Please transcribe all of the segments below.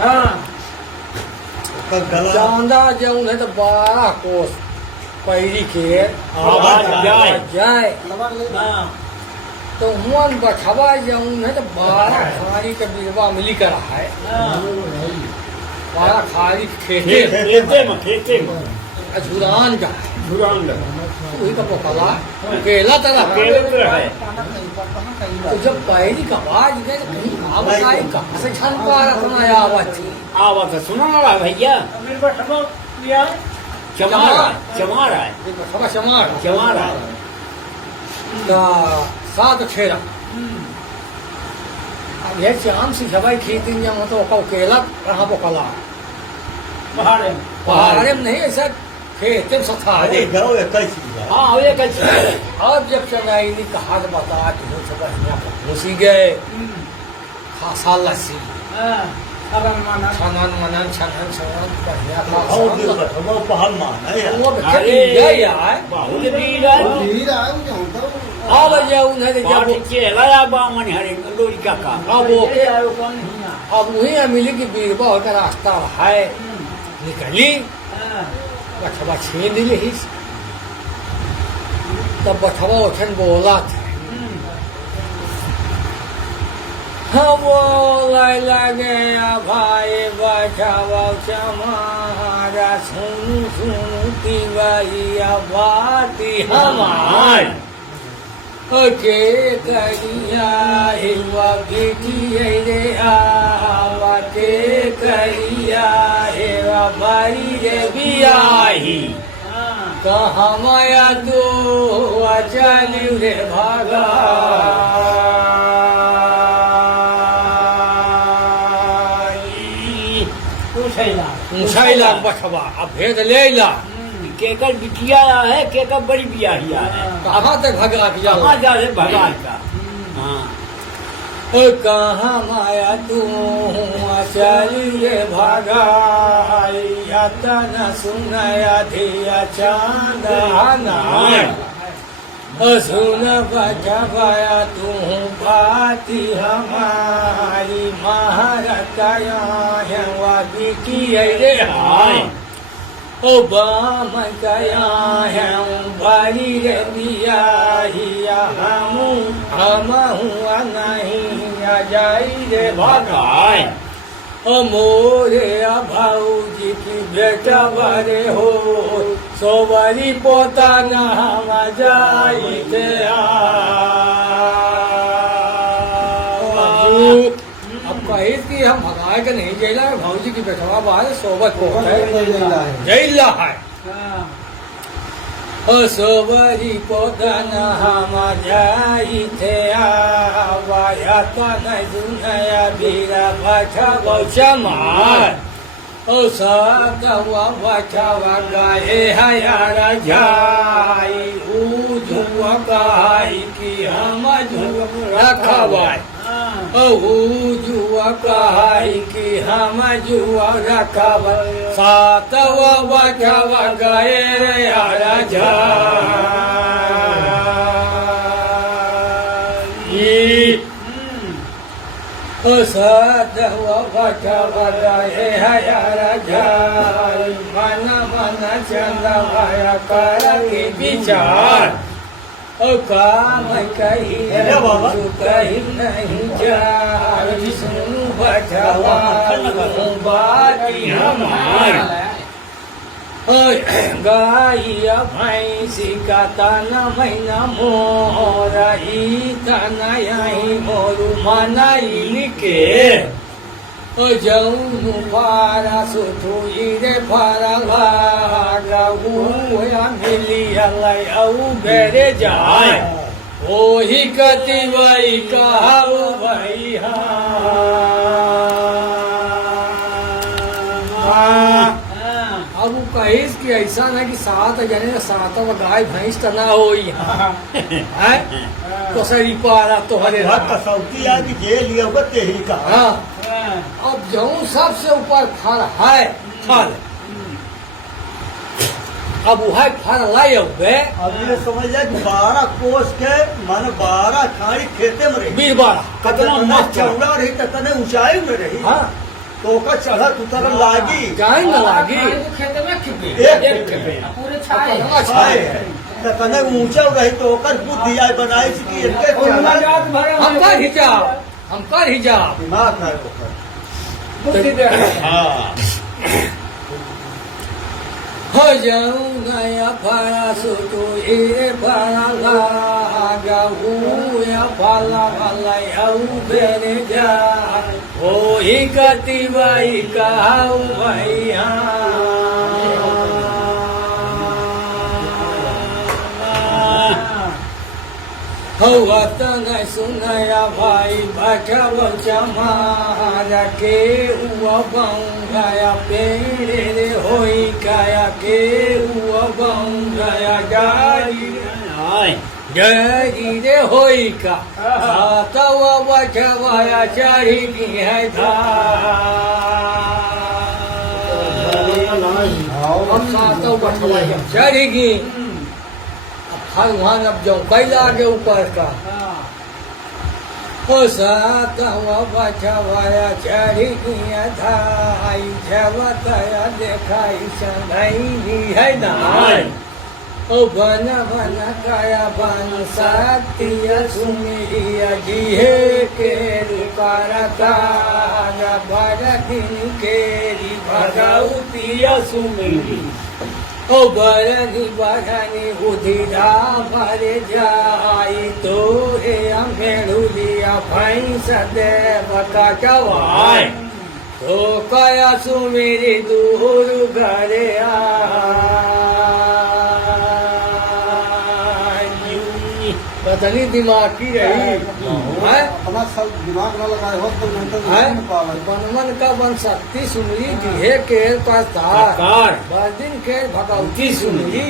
हाँ चांदा जौन है तो 12 कोस पैरी के आवाज जाए हाँ तो हुन बछवा जौन है तो 12 खारी के बिरवा मिली कर है 12 खारी खेते खेते में झुरान का झुरान वही का पोकला केला तला है तो जब पैरी का आवाज गए कहीं आवाज आई कहाँ से छन पा रहा अपना आवाज थी आवाज सुना रहा भैया चमा रहा है बछवा चमार चमा रहा है का 7 छेरा अब ये चाम से जबाई खेती जम तो कौ केला कहाँ पोकला पहाड़े में नहीं ऐसा खेत में सथा है हाँ ये कैसे अब जब चंगाई ने कहा तो बता कि हो सब घुसी गए खासा लस्सी छनन मनन छनन छनन बढ़िया अरे बहुत वीर है अब जाऊँ है जब चेला बामन हरे लोरी का अब ओके अब वही मिली कि बीरबा का रास्ता है निकली बछवा छीन ली तब बछवा उठन बोला था बोला लगे भाई बछवा चमारा सुनु सुनु तिवैया बाती हमार के करिया हिवा बेटी रे आवा के करिया हेवा बारी रे बियाही कहाँ माया तो चलू रे भागा ऊंचाई बछवा अब भेद ले ला केकर बिटिया है केकर बड़ी बियाहिया है कहाँ तक भगा दिया कहाँ जा रहे भगवान का हाँ कहाँ माया तू चलिए भागा न सुनया धिया चांदना सुन बजवाया तू बाती हमारी महारतया बिकी रे हाय ओ बाम गया है बारी रे बिया हम हुआ नहीं जाई रे भगाए ओ मोरे भाऊजी की बेटा बारे हो सोवरी पोता न हम जाई थे अब कही कि हम भगाए के नहीं जैला भाऊजी की बेटवा बाहर सोबत को जैला है सोबरी पोतन हम जाई थे आवाया तन दुनया बीरा बछवा चमार ओ सकवा बछवा गाए हयारा जाई ऊ धुआ गाई कि हम रखवाई जुआ कहाई कि हम जुआ रखब सातवा बजवा गए रे राजा सातवा बजवा गए राजा मन मन चंद्र कर विचार ओ काम कही कही नहीं जा विष्णु बचवा बाकी हमार गाइया भैंसी का तन मैना मोरा तना यही मोरू मनाई के जौनु पारा सुथुई रे पारा लागा मिली हलाई औ बेरे जाए ओही कति वही कहू भई अब कहीस कि ऐसा ना कि 7 जने 7 गाय भैंस तो ना हो तो सरी पारा तो हरे कसौती आदि जे लिया बते ही का अब जो सबसे ऊपर फल है फल अब वह फल लाए हुए अब ये समझ जाए 12 कोस के मन 12 खाड़ी खेते में रही 12 कतना चौड़ा रही तने ऊंचाई में रही हाँ तो का चढ़त उतर लागी जाए न लागी खेत में खिपे एक खिपे पूरे छाए छाए तो कने ऊंचा रही तो ओकर बुद्धि आई बनाई थी कि इनके चढ़त हम कर ही जा दिमाग है ओकर बुद्धि दे हाँ हो जाऊं नया फला सोचो ये फला लागा या फला फला आऊ बेने जा हो ही गति भाई कहू भैया हो वतन सुनया भाई बैठव चमारा के हुआ गया पेड़े रे होई गया के हुआ गया गाड़ी जय रे होई का तव बैठवाया चढ़ी की है धार चढ़ी की भगवान अब जो कैला के ऊपर का हो सातवा बचवाया चढ़ी किया धाई जवतया देखाई संगई है नाय ओ बन बन काया बन सातिया सुमिरिया जिहे के रुकारता बरदिन के भगवतिया सुमिरी ओ बरनी बरनी बुधिरा भरे जाई तो हे अमेरुलिया भैंस देव का जवाई तो कया सुमेरी दूर घरे पतली दिमाग की रही है अपना सब दिमाग न लगाए हो तो बनमन का बन शक्ति सुनली दिहे के प्रस्तार बदिन के भगवती सुनली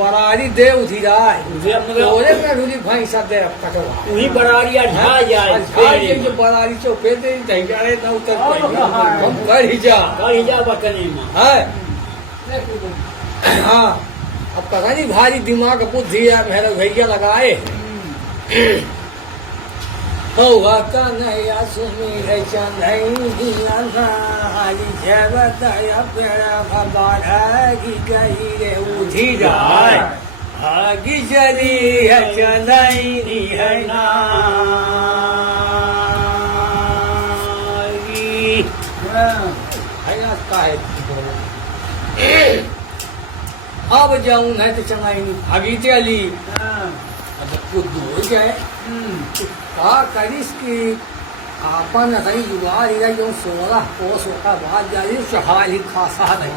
बरारी देव धीराय तोरे में रुली भैंसा देव कटवा वही बरारिया ढा जाए जो बरारी चौपे दे दही जाए न उतर हम कर ही जा बकने में है हाँ अब पता नहीं भारी दिमाग बुद्धि है मेरे भैया लगाए होता नया सुमीर चंदया नारी जबतया पेड़ा भबारी गई रे उठी जाए आगी चली है चंदई है नारी अब जाऊं है तो चंगाई भागी चली अब कुछ दूर जाए का करिस की आपन सही जुगाड़ इधर जो 16 कोस का बाद जाए चहाली खासा नहीं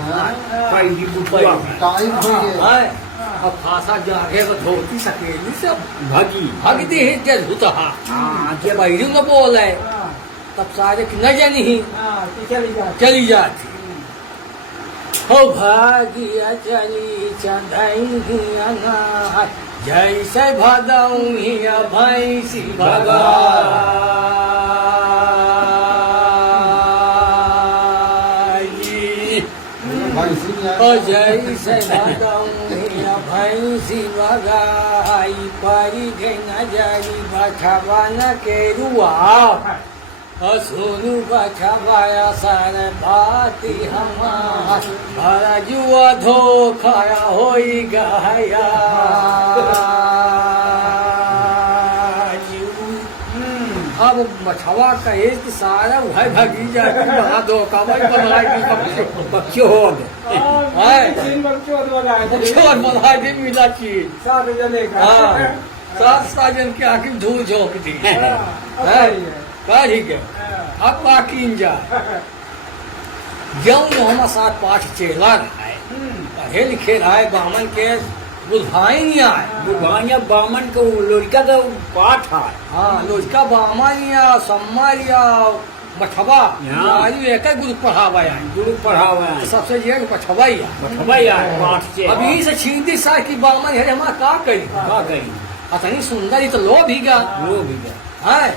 अब खासा जागे तो धोती सकेली सब भगती है जल होता जब बैरू न बोल है तब सारे की न जानी चली जाती हो भागिया चली चंदई जैसे भदौहिया भैंसी भगा जैसे भदौहिया भैंसी भगाई परी गई नजरी बखवन के रुआ सोनू बछवाया सर बाती हमार भरा जुआ धोखाया होई गया अब मछवा कहे कि सारा वह भगी जाती बड़ा धोखा भाई बनाई बच्चों हो गए बच्चों बनाई भी मिला चीज सात साजन के आखिर धूल झोंक दी ठीक है अब बाकी जा जौन हमारे साथ पाठ चेला रहा है पढ़े लिखे रहा है बामन के बुझाई नहीं आए बुझाइया बामन को लड़का का पाठ है हाँ लड़का बामन या सम्मर या मठवा एक गुरु पढ़ावा है गुरु पढ़ावा है सबसे ये मठवा ही पाठ से अभी से 36 साल की बामन है हमारा का करी अतनी सुंदर ही तो लोभ ही गया है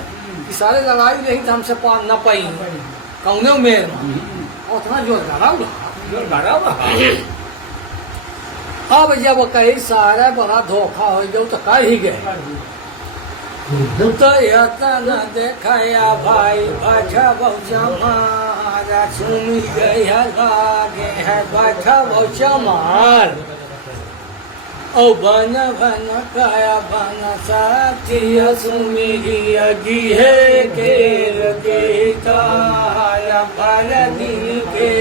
सारे लड़ाई नहीं तो हमसे पार न पाई कौने में उतना जोर डरा अब जब कहीं सारा बड़ा धोखा हो जाओ तो कर ही गए यतन देखाया भाई बैठा बहुचा मारा सुमी गया लागे है बैठा बहुचा मार ओ बन बन काया बन साथी सुमी गी है के ताया भर दिन के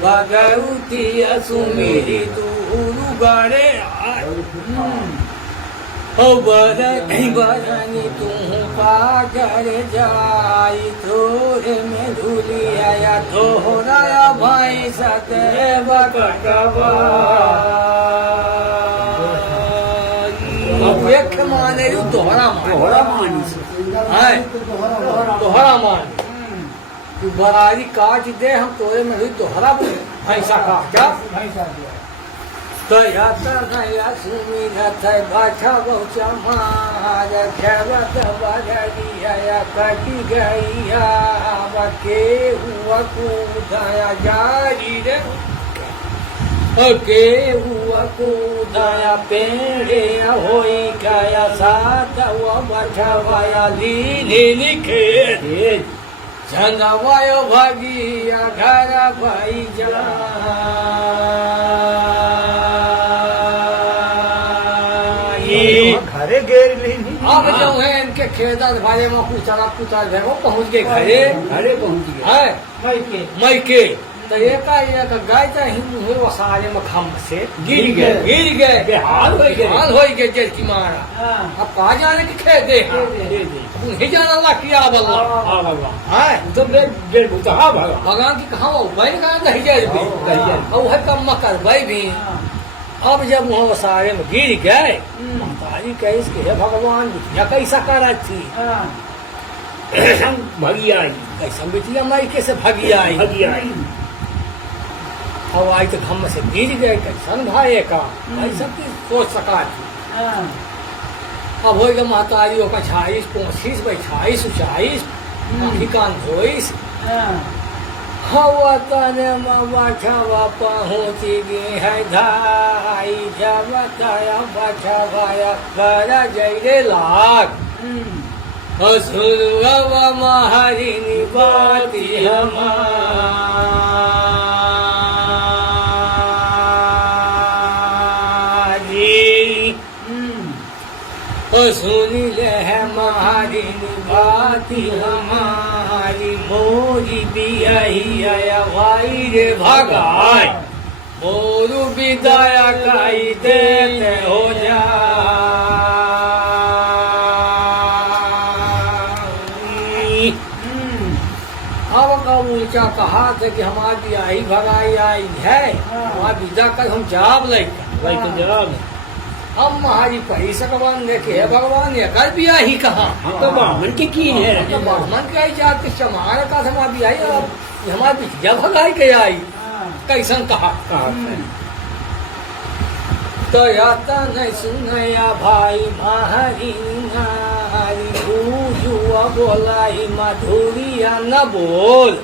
भगवती सुमी दूर गड़े ओ बरनी तुम पाकर जाई थोड़े में धूली आया थोड़ा भाई सदैव कटवा एक माने दोहरा मानी दोहरा मान तू बरारी काट दे हम तोरे में दोहरा भैंसा काटा तो याता नया सुमिरत बाछा बहुचा मार खेवत बजरिया कटी गैया बके हुआ कूदाया जारी रे के हुआ कूदाया पेड़े होई गया साथ हुआ बछवाया लीली लिखे झंगवायो भागिया घर भाई जा घरे घेर लेनी अब जो है इनके खेत भाई में कुचा देखो पहुंच गए घरे पहुंच गए है मई के तो एक गाय तो हिंदू सारे में खम से गिर गए बेहाल हो गए जेल की मारा अब कहा जाने की खेत दे नहीं जाना ला किया बल्ला है तो भगवान की कहा बैन कहा नहीं जाए और है कम मकर भाई भी अब जब वहाँ सारे में गिर गए महतारी कहे इसके हे भगवान बिटिया कैसा कर थी भगी आई कैसा बिटिया मायके से भगी आई अब आई तो घम से गिर गए कैसन भाई का भाई सबकी सोच सका थी अब हो गया महतारी का 26 25 28 29 कान धोइस हवा तने बछवा पहुँच गए है धाई जब तया बछवाया कर जैरे लाग सुरवा महारिनी बाती हमारी सुनी ले है महारिनी बाती हमारी मोरी बिया भाई रे भगाई मोरू विदाया काई देते हो जा अब का ऊंचा कहा था कि हमारी बियाही भगाई आई है वहाँ विदा कर हम जाब लेकर जवाब हम हमारी पही सकवान देखे है भगवान ने कर बियाही कहा तो बामन की कीन है तो ब्राह्मण के आई जात के चमार का हमारी बियाही हमारी बिटिया भगाई के आई कैसन कहा तो याता नहीं सुनया भाई मारी नारी जुआ बोलाई मधुरिया न बोल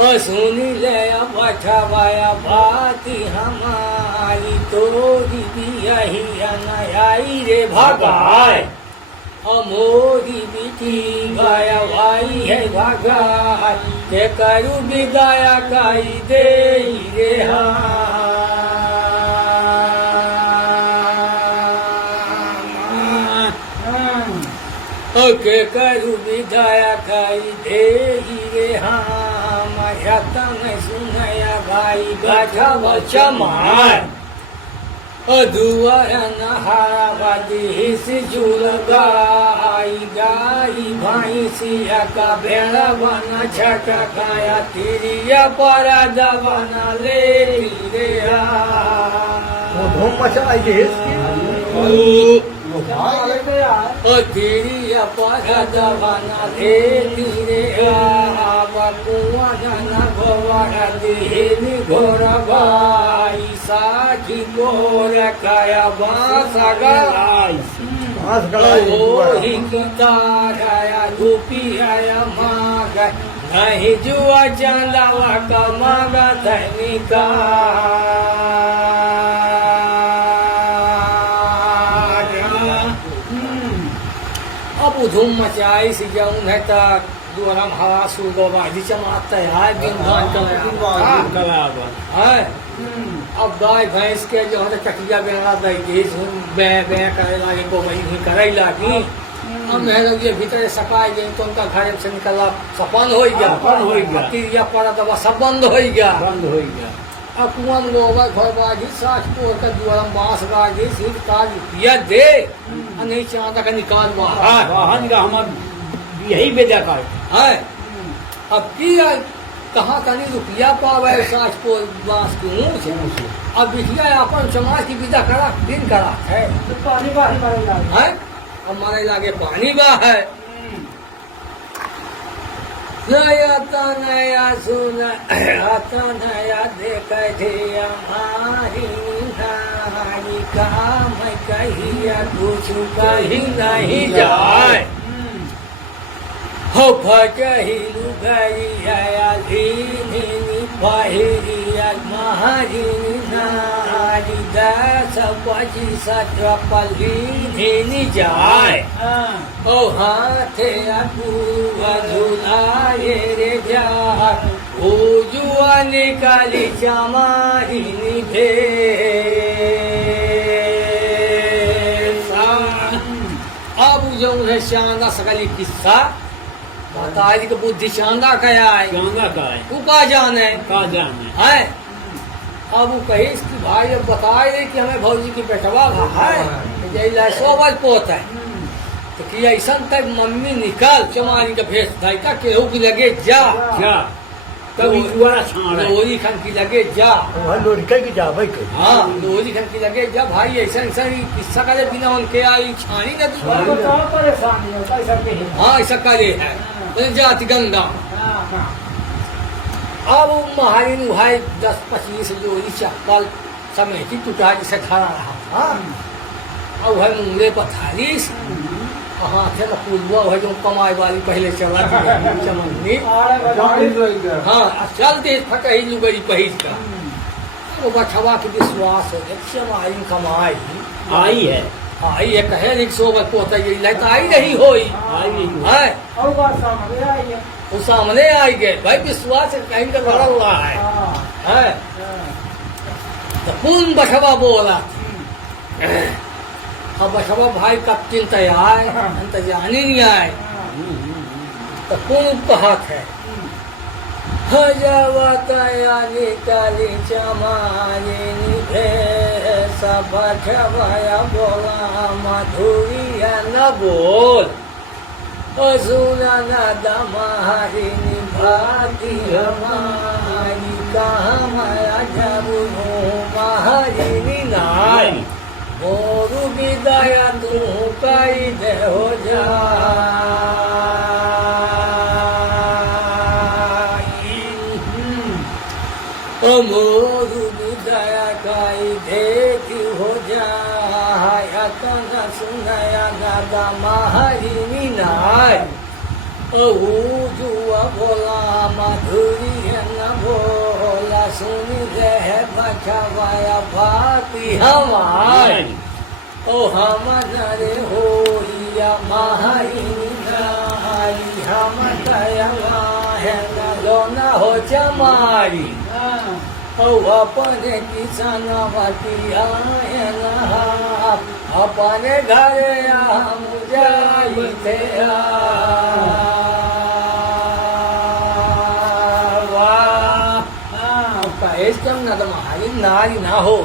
और सुनी ले बछवाया बाती हमारी तोरी बियाही नयाई रे भगाए मोरी बिटी गाया भाई है भगाई के करू विदाया काई दे रे के करू विदाया काई दे रे नहीं सुनया भाई गजब चमार दुआर नहारावादी से जुल गाई गाई भाई सिया का भेड़ा बना झटकाया तिरिया परा दबना ले रे धूम मचाई के तिरिया परा दबना ले रे कुआ जाना गोवाड़ा देहनी घोर भाई साखी गोर काया बासा गलाई ओही किताराया धूपिया माग नहीं जुआ चंदावा का मागा धनिका धूम मचाई सी जाऊं है तक दुआरा हवा सु गोबाजी चमाता है दिन भान कलावा है। अब गाय भैंस के जो है चकिया बेड़ा दई के बे बे करे लागे को वही भी करे लागी। अब मैं लोग ये भीतर सकाई गई तो उनका घर से निकला सपन हो गया, सपन हो गया। तीरिया पड़ा तो सब बंद हो गया। बंद हो गया। अब कुआं गोबर घर बागी साठ पोर का दुआरा बांस गाड़ी सीट काज पिया दे नहीं चांदा का निकाल बाहर वाहन का हम यही बेजा कर है। अब की कहाँ तनी रुपया पावे साठ पोर बांस की ऊँच। अब बिटिया अपन समाज की विदा करा दिन करा है पानी बाहर मारेगा है। अब मारे लागे पानी बा है नया तो नया सुना आता नया देख हमारी नारी काम कहिया कुछ कहीं नहीं जाए हो फटही लुगरिया धीनी पहिरिया महारी नारी 10-25 पल्ली धीनी जाए ओ हाथे अपुआ झुलाए रे जा जुआ निकाली चमारी निभे अब जो है शानदार सकली किस्सा बताई कि बुद्धि शानदार कया है चांदा का है तू का जाने का जाने है। अब वो कही कि भाई अब बताए रही कि हमें भौजी की बेटवा है जैला 100 वर्ष पोत है तो कि ऐसा तक मम्मी निकल चमारी का भेष था का केहू की लगे जा क्या तब युवा छाड़ है लोरी खन की लगे जा वहाँ लोरिका की जावे के हाँ लोरी खन की लगे जा भाई ऐसा ऐसा किस्सा करे बिना उनके आई छानी ना तू परेशानी होता है सबके ही हाँ ऐसा करे है बोले जाति गंगा। अब महारी ने भाई 10-25 जोड़ी चप्पल समेटी टूटा जिसे खड़ा रहा हाँ। अब भाई मुंगरे पथारीस हाथे में पुलवा है जो कमाई वाली पहले चला चमनी हाँ चलते फटे ही लुगड़ी पहिर का वो बछवा के विश्वास हो गया चमारी कमाई आई है आई है कहे 100 वर्ष पोता ये तो आई नहीं होई आई है और बात सामने आई है वो सामने आई गए भाई विश्वास कहीं का बड़ा हुआ है तो कौन बछवा बोला अब बछवा भाई कब चिंता आए हम तो जाने नहीं आए तो कौन कहा है हजवतया निकाली चमारी निभे सब बछवाया बोला मधुरिया न बोल सुना न दमारी निभाती हमारी कहाँ माया जब महारी नाय मोरू विदाया तू कई दे हो जा मोरू विदाया कई देखी हो जा सुनया दादा महारी नाय जुआ बोला मधुरी न बोला सुनी रहे बछवाया भाती हमारी ओ हम नरे होइया महारी नारी हम दया है न हो चमारी ओ अपने किसान अपने घर हम जाई थे कम न तो हमारी नारी ना हो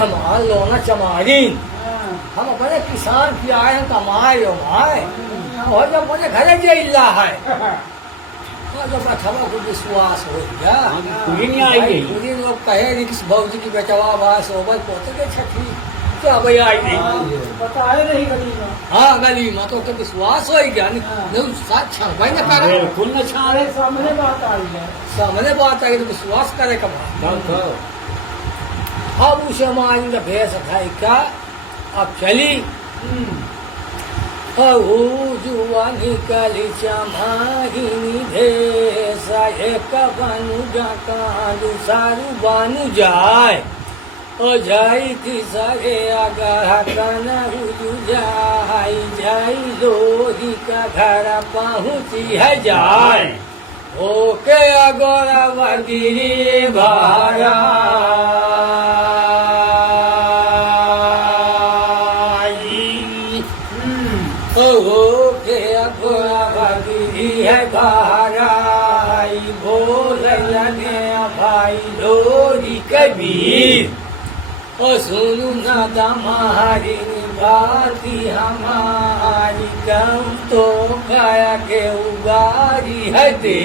हमारा लोना चमारी हम अपने किसान की आए हैं कमाए और जब अपने घर जिला है जब बछवा को विश्वास हो गया पूरी नहीं आई गई पूरी लोग कहे नहीं किस भौजी की बेचवा बा सोबल पोते के छठी क्या भाई आई नहीं बताए नहीं गली में हाँ गली में तो विश्वास हो गया नहीं साथ छा भाई ना करे बिल्कुल न छाड़े सामने बात आई है सामने बात आई तो विश्वास करे कब अब उसे हमारी का भेष खाई का अब चली जुआ निकली चमारी भेषा एक बानु जा कालू सारू बानु जाए ओ जाई थी सारे आगा काना जाई जाई लोरी का घर पहुँची है जाय ओके अगोरा वगिरी भारा ओके अगोरा वगिरी है भाराई बोल लगे भाई लोरी कबीर ओ सुनु नादा महारी बाती हमारी गम तो काया के उगारी है दे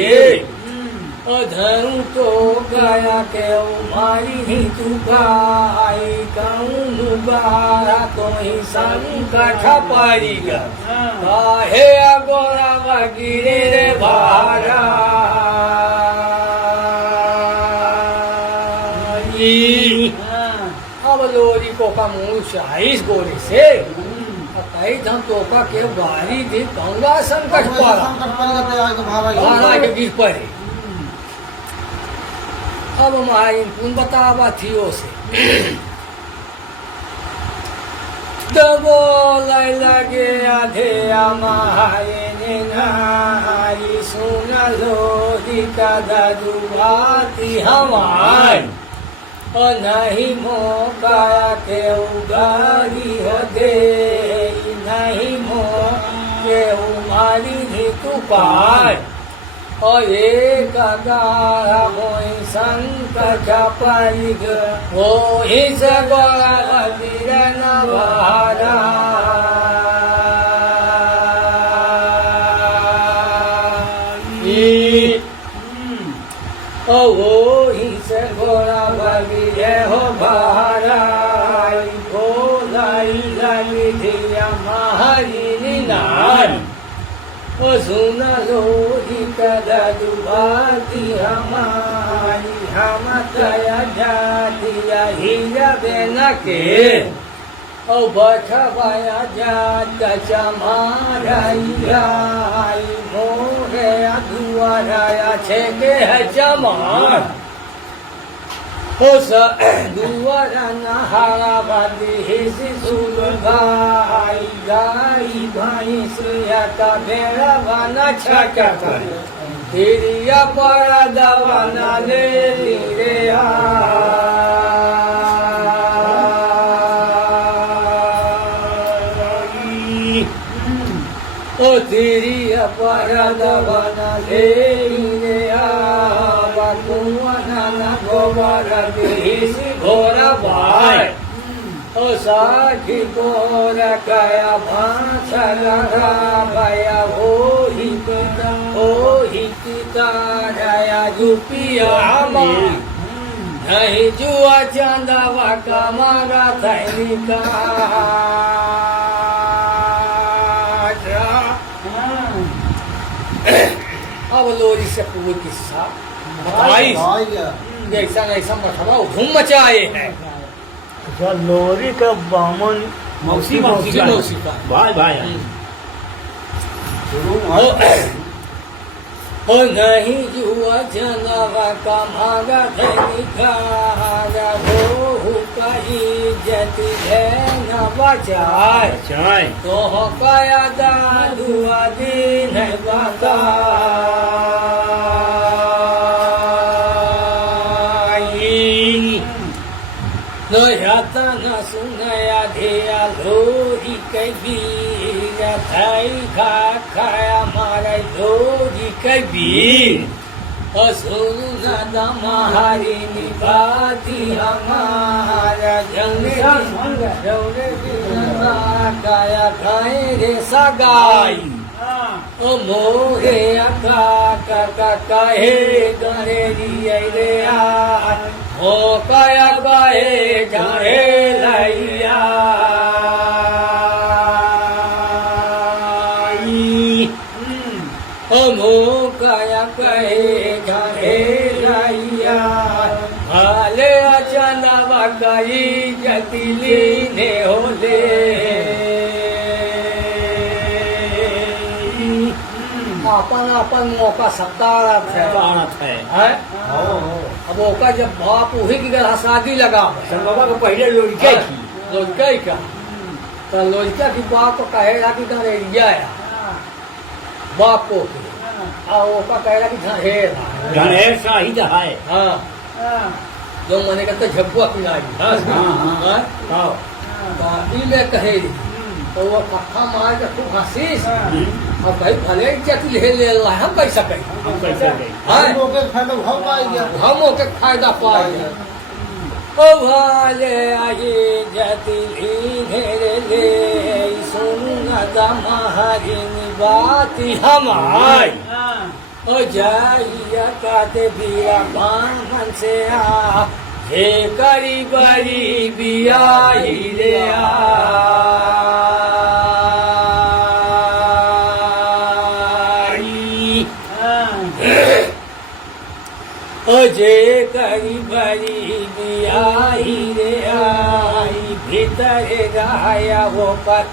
ओ धरू तो काया के उमारी ही तू गाई कौन उगारा तो ही संकट पड़ेगा काहे अगोरा वगिरे रे भारा अब लोरी को का मुँह 40 गोरी से कई धम तोपा के बारी थी गंगा संकट पड़ा भारा के बीच पड़े अब हमारी पुन बतावा थी से दबो लाई लगे आधे हमारे ने नारी सुन लोरी का दादू भाती हमारी ओ नहीं मौका के उगारी हो दे नहीं के उमारी ही तू पार ओ एक गारा मोई संकट परिग ओ इस गोरा वीरन भारा ओ इस गोरा हो भाराई भोलाई लाई दिया महारी नार ओ सुना लोरी कदा दुबाती हमारी हम तया जातिया हीरा बेना के ओ बठवाया जात चमाराई मोरे दुआराया छे के है चमार हो दुआरा नहारा बादी हिसी सुलगाई गाई भैंस का भेड़ा बना छका तिरिया पर दवाना ले रे ओ तिरिया पर दवाना ले रे घोरा भाई ओ साखी गोरा कया भाषा लगा भया हो ही ताराया जुपिया नहीं जुआ चंदावा का मारा थैली का अब लोरी से पूरी किस्सा ऐसा ऐसा मठवा धूम मचाए हैं अच्छा लोरी का बामन मौसी का भाई भाई हो नहीं जुआ जनवा का मांगा धनी खागा हो कही जति है न बचाए तो कया दादुआ दिन बता न सुनया धिया लोरी कबीर थाई खा खाया मारा लोरी कबीर सुनु दादा महारी निभाती हमारा जौने काया खाए रे सगाई ओ मोरे अका का कहे गरे रे ओ कया कहे जाए लैया ओ मो कया कहे जाए लैया हाले अचनवा कई जतिली ने होले अपन अपन मौका सत्तारत है भारत है हैं? हो हो अब ओका जब बाप वही की घर शादी लगा संगवा को पहले लड़का थी लड़का ही का तो लड़का की बाप को कहेगा कि गणेरिया है बाप को और ओका कहेगा कि ढहेरा गणेश शाहिद है हाँ जो मैंने कहते झब्बुआ पिलाई हाँ। बाकी में कहे तो वो कट्ठा मार के खूब हंसीस और भाई भले इज्जत ले ले ला हम कैसा कहीं हम कैसे गए हाँ? लोग फायदा हम पाएंगे हम ओके फायदा पाएंगे ओ भाले आये जति घेरे ले सुन दमहरिन बात हमारी ओ जाइया काते बिया बामन से आ हे करी बरी बियाही रे आई ओ जे करी बरी बियाही रे आई भीतर गाया वो पर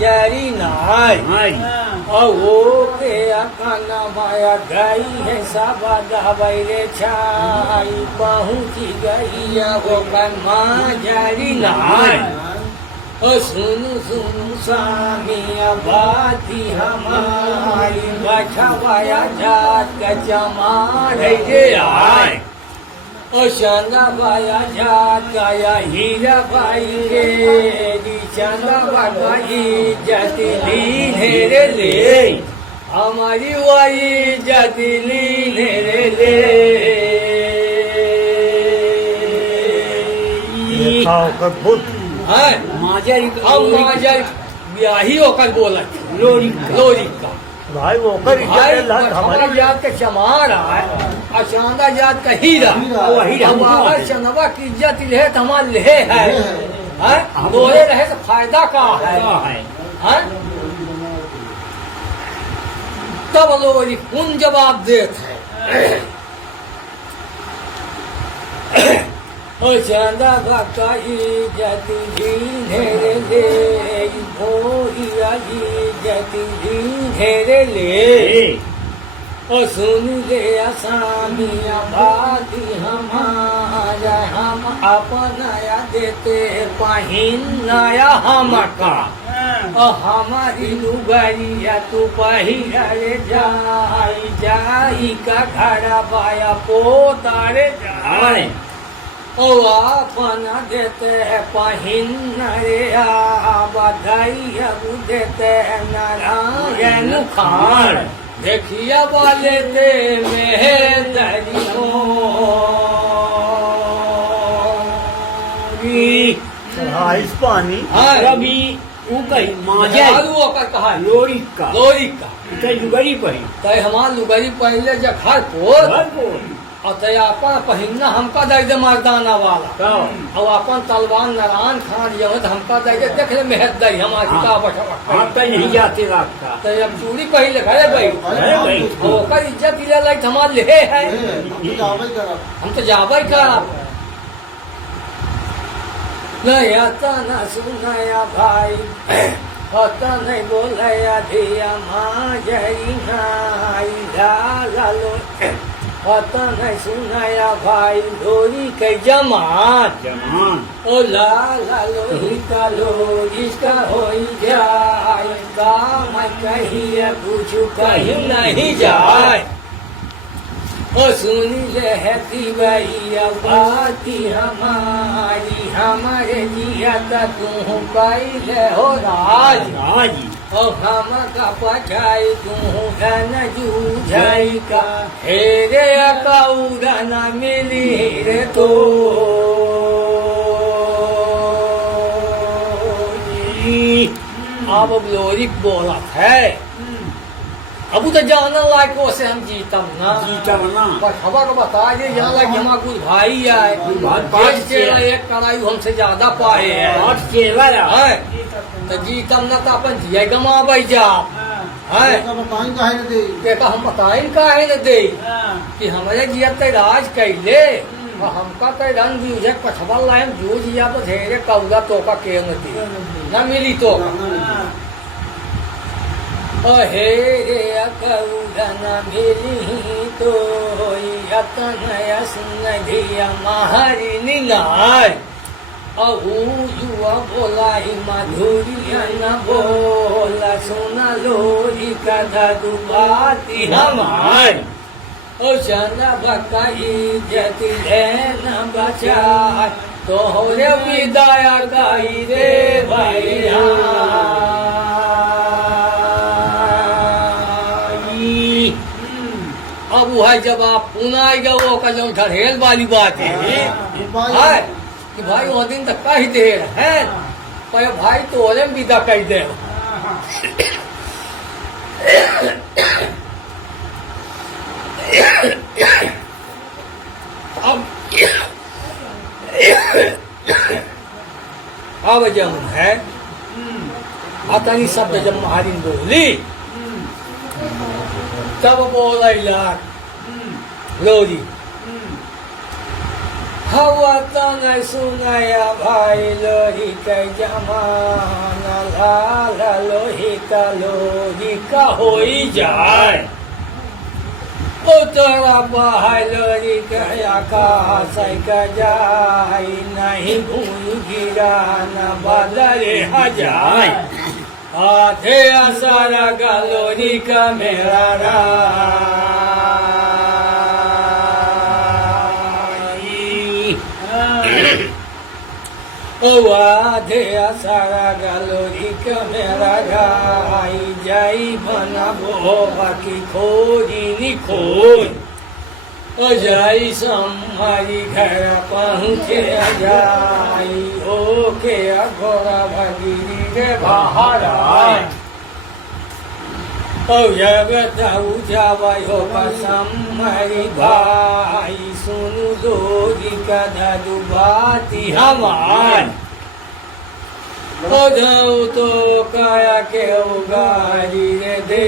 जरी नाई वो के अकन माया गई है सब दवाई रे छाई पहुँची गई वो कर माँ जरी नाई ओ सुनु सुनु स्वामी बाती हमारी बछवाया जात का चमार रे आए ओ चंदा जात गया हीरा भाई रे चंदा भाई जति लीने रे ले हमारी वही जति लीने रे ले अद्भुत है माजरी हम माजर ब्याही होकर बोला लोरी लोरी का भाई वो कर भाई हमारी हमारी जात का चमार है और चांदा जात का हीरा वो हीरा हम अगर चंदवा की इज्जत ले तो हमारे ले है हैं? बोले रहे तो फायदा का है हैं? तब लोग उन जवाब देते हैं ओ चंदा का इज्जत ढेरे ले भोरिया इज्जत ढेरे ले ओ सुन ले असामिया बाती हमारा हम अपनाया देते पहिन नया हमका ओ हमारी लुगरिया तू पहिरे जाई जाई का घर बाया पोतारे जाए ओ अपना देते है पहिन रे बधाई देते है नारायण खान देखिया वाले ते में दरियों हाँ इस पानी रवि ऊ कही माजरी आलू होकर कहा लोरी का लोरी का कई लुगरी पही तय हमार लुगरी पहले जब घर पोर और तय अपन पहिनना हमका दे दे मर्दाना वाला और अपन तलवार नारायण खान जो है हमका दे दे देख ले मेहद दई हमारी किताब हम तो नहीं जाते रात का तो अब चूड़ी पहले घरे भाई भाई ओकर इज्जत दिला लाइक हमार ले है हम तो जाबे करा नया तना सुनाया भाई होता नहीं बोलया धिया माँ जई नाई ला लो होता नहीं सुनाया भाई लोरी के जमान जमान ओ ला लोरी का लो जिसका हो जाए काम कहीं कुछ कहीं नहीं जाए ओ सुनी रहती भैया बाती हमारी हमारे जिया तू पहले हो राज राजी ओ हम का पछाई तू धन जूझाई का हेरे कौरा न मिली रे तो अब लोरिक बोला है अब तो जाना लायक से हम जीतम ना जीतम ना पर खबर को बता दे यहाँ लायक हमारा कुछ भाई आए पाँच चेला एक कड़ाई हमसे ज्यादा पाए हैं आठ चेला हैं? तो जीतम ना तो अपन जिया गमावे जा है देखा हम बताइन काहे न दे कि हमारे जिया ते राज कैले और हमका ते रंग जूझे पछबल लायम जूझ जिया तो ढेरे कौला तो का केंग थी न मिली तो हे रे मिली तो यतन यसन धिया महारी निनाय अहू जुआ बोला ही मधुरिया न बोला सोना लोरी का दुबाती हमार ओ चंदा बकाई जति न बचा तोहरे विदाया गाई रे भैया अब वह जब आप पुनः आएगा वो का जो ढेल वाली बात है कि भाई वो दिन तक का ही देर है पर भाई तो ओले विदा कर दे अब जब है आतानी शब्द जब महारिन बोली तब बोला लाख लोरी हवा तन सुनाया भाई लोरी के जमाना लाला लोही का लोरी का हो जाए उतरा भाई लोरी के आकाश का जाए नहीं भूल गिरा न बदले हजाए आधे सारा गलोरी का मेरा ओ आधे सारा गलोरी का मेरा गाई जाई बना बो बाकी खोजी नी खोज ओ जाई सम्हारी घर पहुँचे जाई ओ के घोड़ा भगीरी के बाहर आए ओ जब जाऊ जावाई हो सम्हारी भाई सुनु दोरी का दादू बाती हमार ओ जाऊ तो काया के उगारी रे दे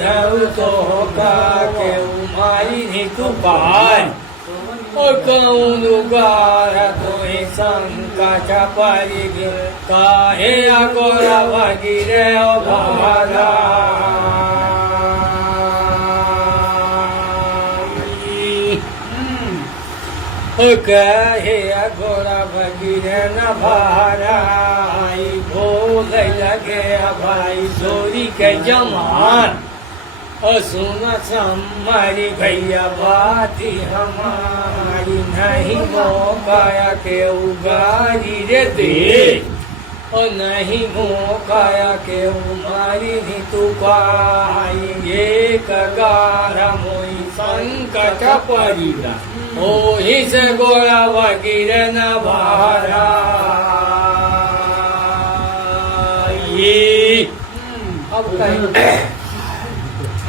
जाऊ तो का के उमारी नी तू पाए ओ कौन उगारा तो शंका चपारी काहे अगोरा भागी रे ओ भारा ओ कहे अगोरा भागी रे न भाराई भोग लगे भाई चोरी के जमान ओ सुना सम्हारी भैया बाती हमारी नहीं मोकाया के उगारी रे दे ओ नहीं मोकाया के उमारी नी तू पाएंगे कगारा मोई संकट परिगा ओ इस गोरा वकीर न भारा ये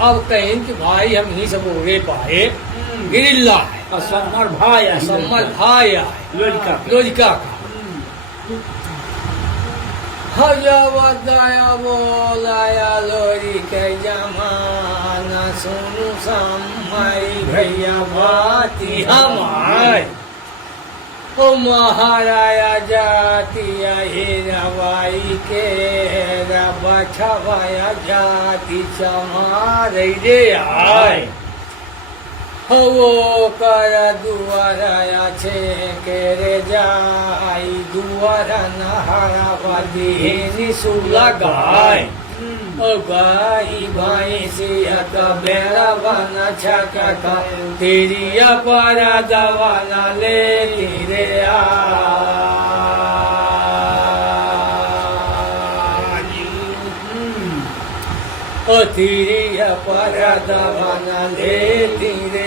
अब कहें कि भाई हम नहीं सब उड़े पाए गिरिल्ला है सम्मर भाई है सम्मर भाई है लोलिका का हजावदाया बोलाया लोरी के जमाना सुनु सम्मारी भैया बाती हमार ओ महाराया जातिया हेरावाई के बछवाया जाति चमार रे आय वो कर दुआरा छे के रे जाई दुआरा नहारा वादी निसु लगाए ओ गाई भाई से बेड़ा बना छका का तेरी अपरा दवाना ले रे ओ तेरी अपरा दवाना ले रे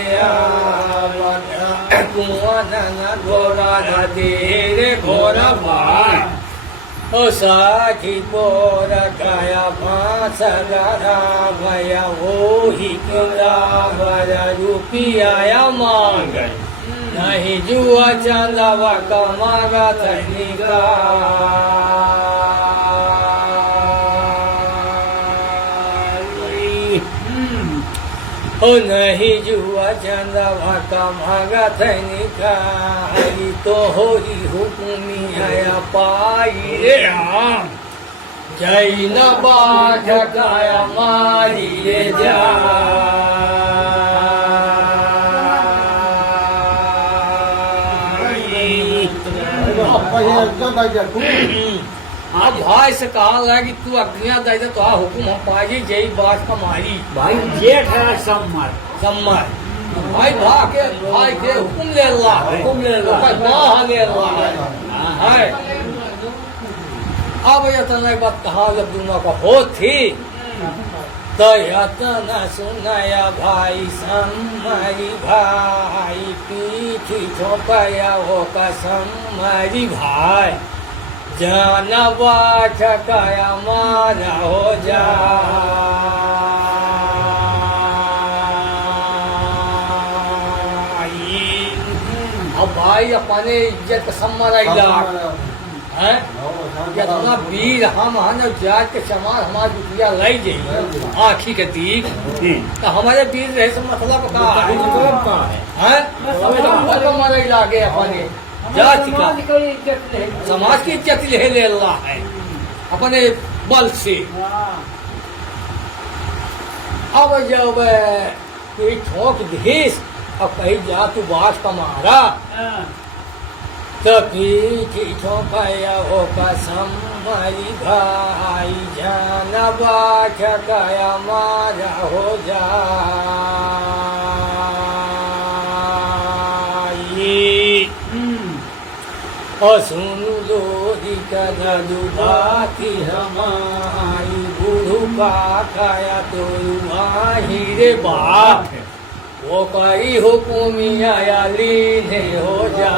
कुआना घोड़ा दे रे घोड़ा भाई ओ साखी पोर काया पाँच गारा भया वो ही क्यों भरा रुपिया मांग नहीं जुआ चंदावा कमागा तनिका ओ नहीं जुआ चंदावा कमागा तनिका तो होरी हुकुमी आया पाई रे राम जय न बाढ़ काया मारी रे जा अब भाई से कहा है कि तू अग्निया दे दे तो हुकुम हम पाजी जई बात कमारी भाई जेठ है सम्मर सम्मर भाई भाई के हुकुम ले अल्लाह हुकुम ले अल्लाह। ले अल्लाह है अब ये तो नहीं बात कहा जब दोनों का हो थी तो यतन सुनाया भाई सम्मरी भाई पीठी छोपया हो कसम्मरी भाई जानवा ठकाया मारा हो जा अब भाई अपने इज्जत सम्मर है कितना वीर हम हन जात के समान हमारे रुपया लाई जाइए आखी के तीक तो हमारे वीर रहे से मतलब का है हमारे लागे अपने जात का समाज की इज्जत ले अल्लाह है अपने बल से अब जब कोई ठोक देश अब कहीं जा तू बात का मारा पीठी छोपया हो कसम्मरी भाई जानवा ठकाया मारा हो जाई सुनु लोरी कदू बाती हमारी गुरु पाया तो रे बाप वो कई हुकुमिया लीने हो जा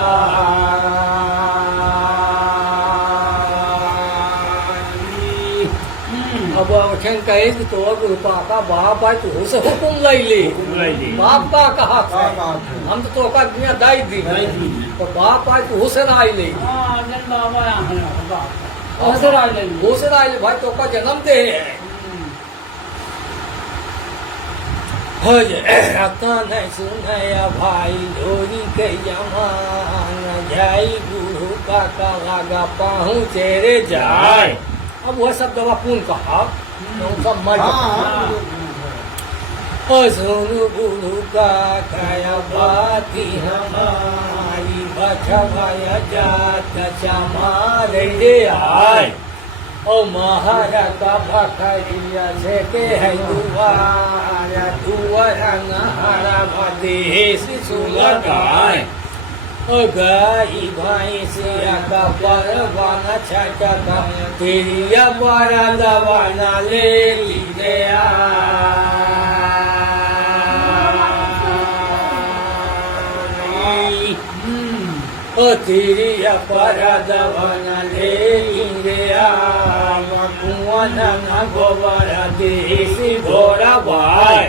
अब वचन कहे कि तो गुरुपा का बाप है तो उसे हुकुम लाई ले बाप का कहा था हम तो का दुनिया दाई दी तो बाप है तो उसे राय ले उसे राय ले भाई तो का जन्म दे रतन सुनया भाई लोरी के जमान जाई गुरु का लगा पहुँचे रे जाए अब वह सब दवा पूर्ण कहा सब मर सुनु गुरु का कया बाती हमारी बचवाया जात चमारे रे आए ओ महारा का भखरिया से के है दुआरा दुआरंग हरा भदेश सुलगाए ओ गाई भैंसिया का परवान छटका तेरिया बड़ा दवाना ले ली गया ओ तेरिया पर दवाना ले गया मकुआन गोबर देसी घोड़ा भाई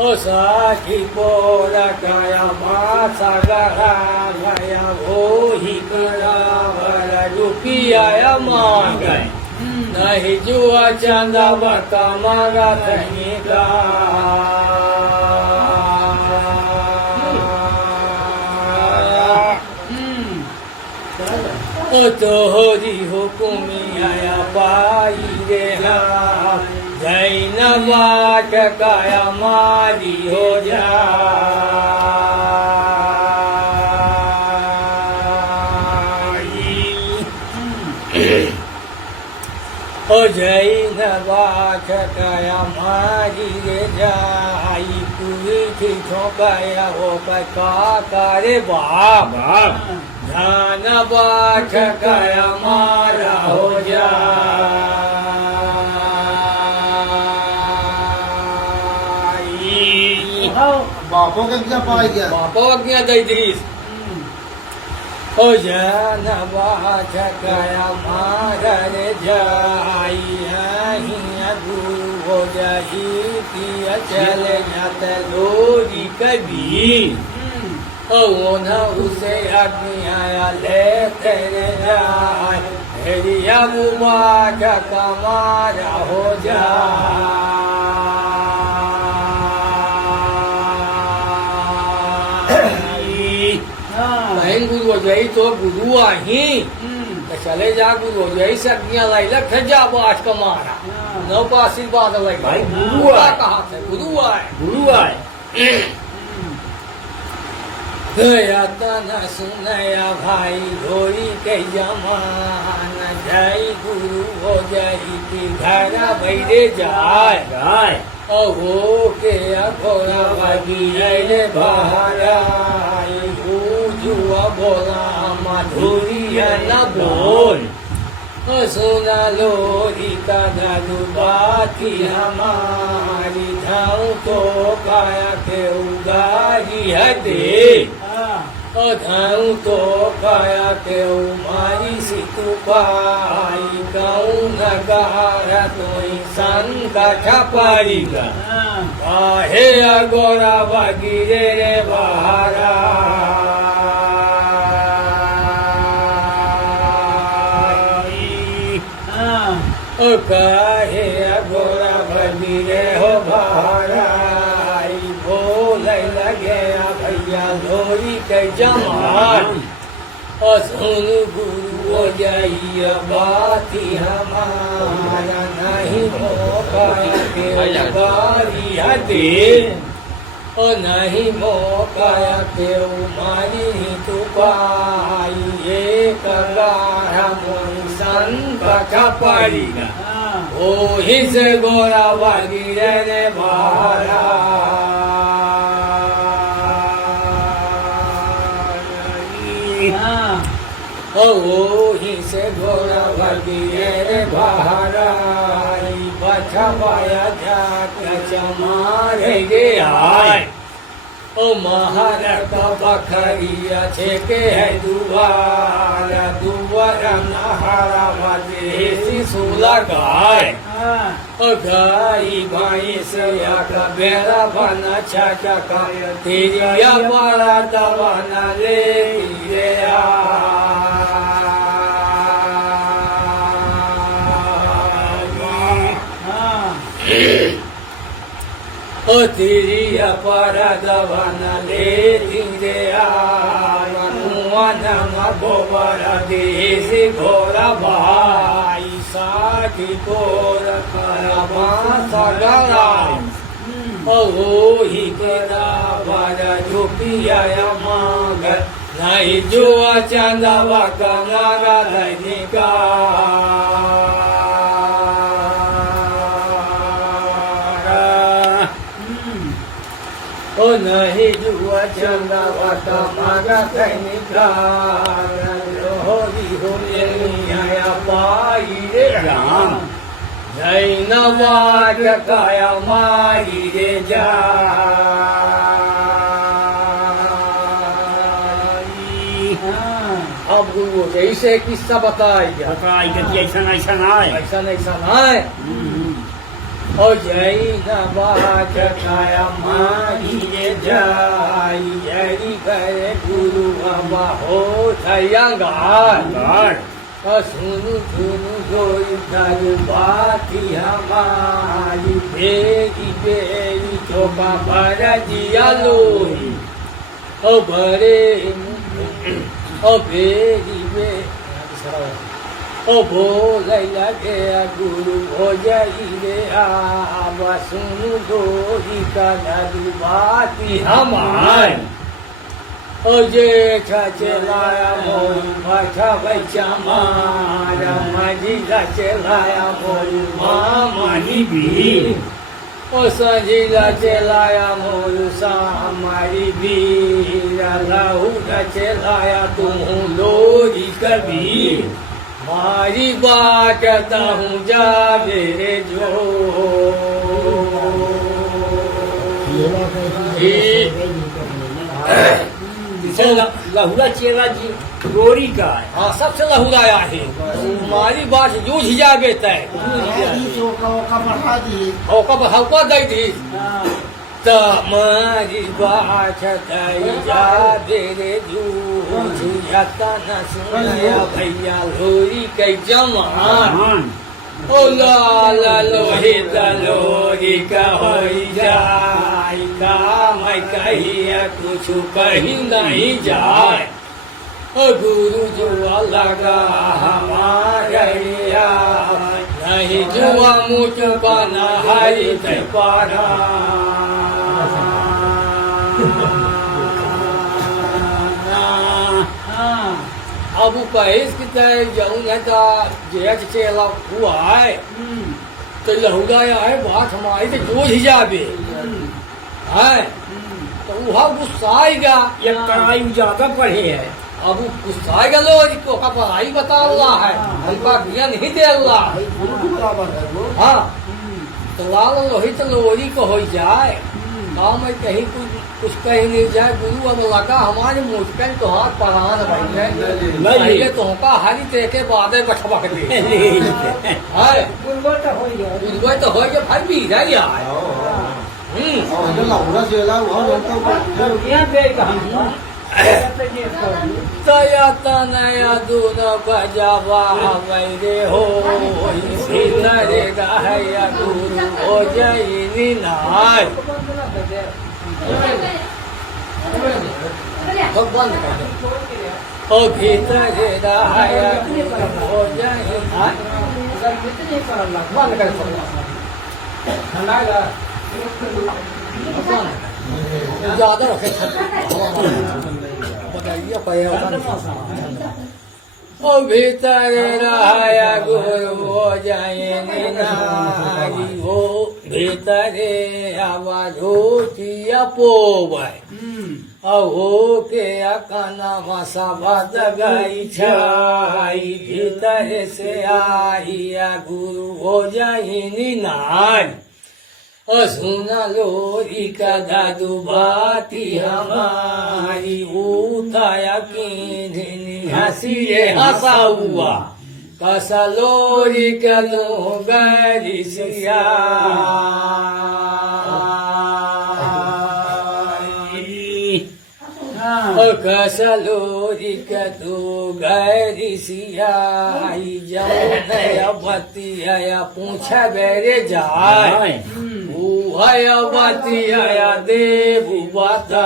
ओ साखी पोरा काया मासा गरा गया वो ही करावर रुपिया मांग नहीं जुआ चंदा बता मांगा तनिका ओ तोहरी हुकुमिया पाई रे जैनवा ठकाया मारी हो जाई ओ जैनवा ठकाया मारी रे जाई पीठी ठोकाया हो का रे बाप जानवा ठकाया मारा हो जाई बापों के क्या पाई गया बापो क्या दई दीस ओ जानवा ठकाया मारा रे जाई हिया गुरु हो जाई किया चले जाते लोरी कभी ओ न उसे अग्निया ले तेरे जाए हेरिया मुबारक कमारा हो जाई नहीं गुरु हो जाई तो गुरु आही तो चले जा गुरु हो जाई से अग्निया लाई लग जा बात कमारा नौ का आशीर्वाद लग भाई गुरु आए कहा थे गुरु आए गुरु आए गया तना सुनया भाई धोरी के जमान जय गुरु हो जाई की घर बैठे जाए गाय अहो के अघोरा भागी रे बहाराई जुआ बोला माधुरिया न बोल सुना लोरी का दादू बाती हमारी धाऊ तो काया के उगारी हदे धाऊ तो काया के उमारी सितु पाई गाऊ नगारा तो इंसान का छपारीगा हे अगोरा बागी रे बहारा काहे अघोरा भगी रे हो भाराई बोले लगे भैया धोरी के जमान सुन गुरु हो जाइए बाती हमारा नहीं मौका के बारी हदे नहीं मौका के उमारी तू पाई एक संका पड़ेगा ओ हिस गोरा बागी रे बहारा ओ हिस गोरा बागी रे बहारा बचा पाया जाके चमारे गे आए ओ महाराज का बखरिया छेके है दुआरा दुआरा नहारा मजे सुला गाय ओ गाई भाई से का बेरा बना चाचा का तेरिया पारा दवाना ले रे ओ तेरी अपरा दवाना ले धीरे आना गोबरा देश घोरा भाई साथी गोर गला ओ ही केदा बारा जो पिया मांग नहीं जो चंदवा कमारा धनिका ओ नहीं जुआ चंदा वाता मागा कैनिका होली होली आया पाई रे राम जय नवाज काया मारी रे जा अब गुरु जैसे किस्सा बताएगा ऐसा आए ऐसा है ओ जय नवाज काया मारी रे जाई जय करे गुरु बाबा हो थयांगार सुनु सुनु जोई दारू बाती हमारी बेरी बेरी चोपा भरा जिया लोही ओ भरे ओ बेरी बेरी ओ बोले लगे गुरु हो जाई रे आवा सुनु गोरी का दारू बाती हमारी ओ जे चलाया मोरू भाषा बच्चा मारा मजीला चलाया मोरू मामानी भी ओ संजीला चलाया मोरू सामारी बीरा लाहूरा चलाया तुम लोरी कबीर मारी बात हूँ जा मेरे जो लहुरा चेला जी गोरी का है हाँ सबसे लहुराया है तुम्हारी बात जूझ जागे तय हल्का दे दी तुम्हारी बात जा मेरे जूझ न सुनया भैया लोरी के जमान ओ ला लोरी का हो जाए काम कहिए कुछ कहीं नहीं जाए ओ गुरु जुआ लगा हमारे नहीं जुआ मुझ बना हरी ते पारा अब वो कहे कि तय जाऊँ है तो जेठ चेला हुआ है तो लहुदा है बात हमारी तो जो ही जाबे है तो वह गुस्साएगा ये कड़ाई ज्यादा पढ़े है। अब वो गुस्साएगा लो इसको का पढ़ाई बता रहा है हमका ज्ञान नहीं दे रहा है हाँ तो लाल लोहित लोरी को हो जाए काम में कहीं कुछ कहीं नहीं जाए गुरु अब लगा हमारे मुझकन तो हाथ पढ़ान भाई ये तो का हरी ते के बाद बठबा के है गुरु तो हो गया भाई भी रह गया तया तनया दून बजावा मेरे हो रे गया गुरु हो जाइनी नाय भगवान ओ भीतर रहा हो जाए बंद कर ज्यादा रखे बताइए ओ भीतर रहा गुरु हो जाए नारी हो भीतर आवाज होती पोवाय अहो के अकाना मसा बात गई छाई भीतर से आई गुरु हो जाए नारी सुना लोरी का दादू बाती हमारी उठाया की हंसी हंसा हुआ कसा लोरी का लो गरी सिया कसा लोरी का तो गरी सिया जाओ बतिया पूछा बेरे जाए आया बाती आया देव बाता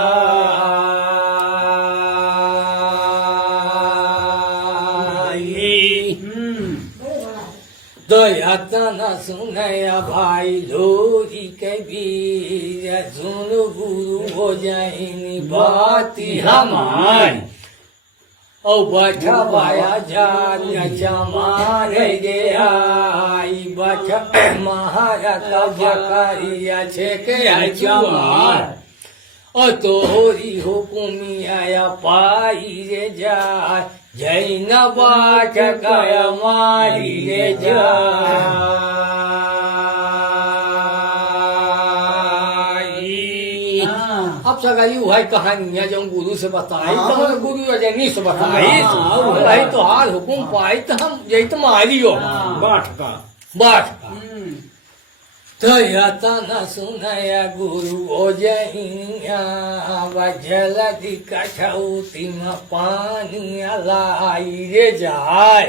दया तना सुनया भाई लोरी कबीर सुन गुरु हो जाएनी बाती हमारी ओ बैठा बाया जान जमार गया बैठा महारा तब करिया छे के जमार ओ तोरी हुकुमी आया पाई रे जा जैन बाट गया मारी रे जा अब सगाई वही कहानियां जो गुरु से बताई तो हम गुरु अजनी से बताई वही तो हाल हुकुम पाई तो हम यही तो मारियो बाट का तयता न सुनया गुरु ओ जहिया वजल दिखौती में पानी लाई रे जाए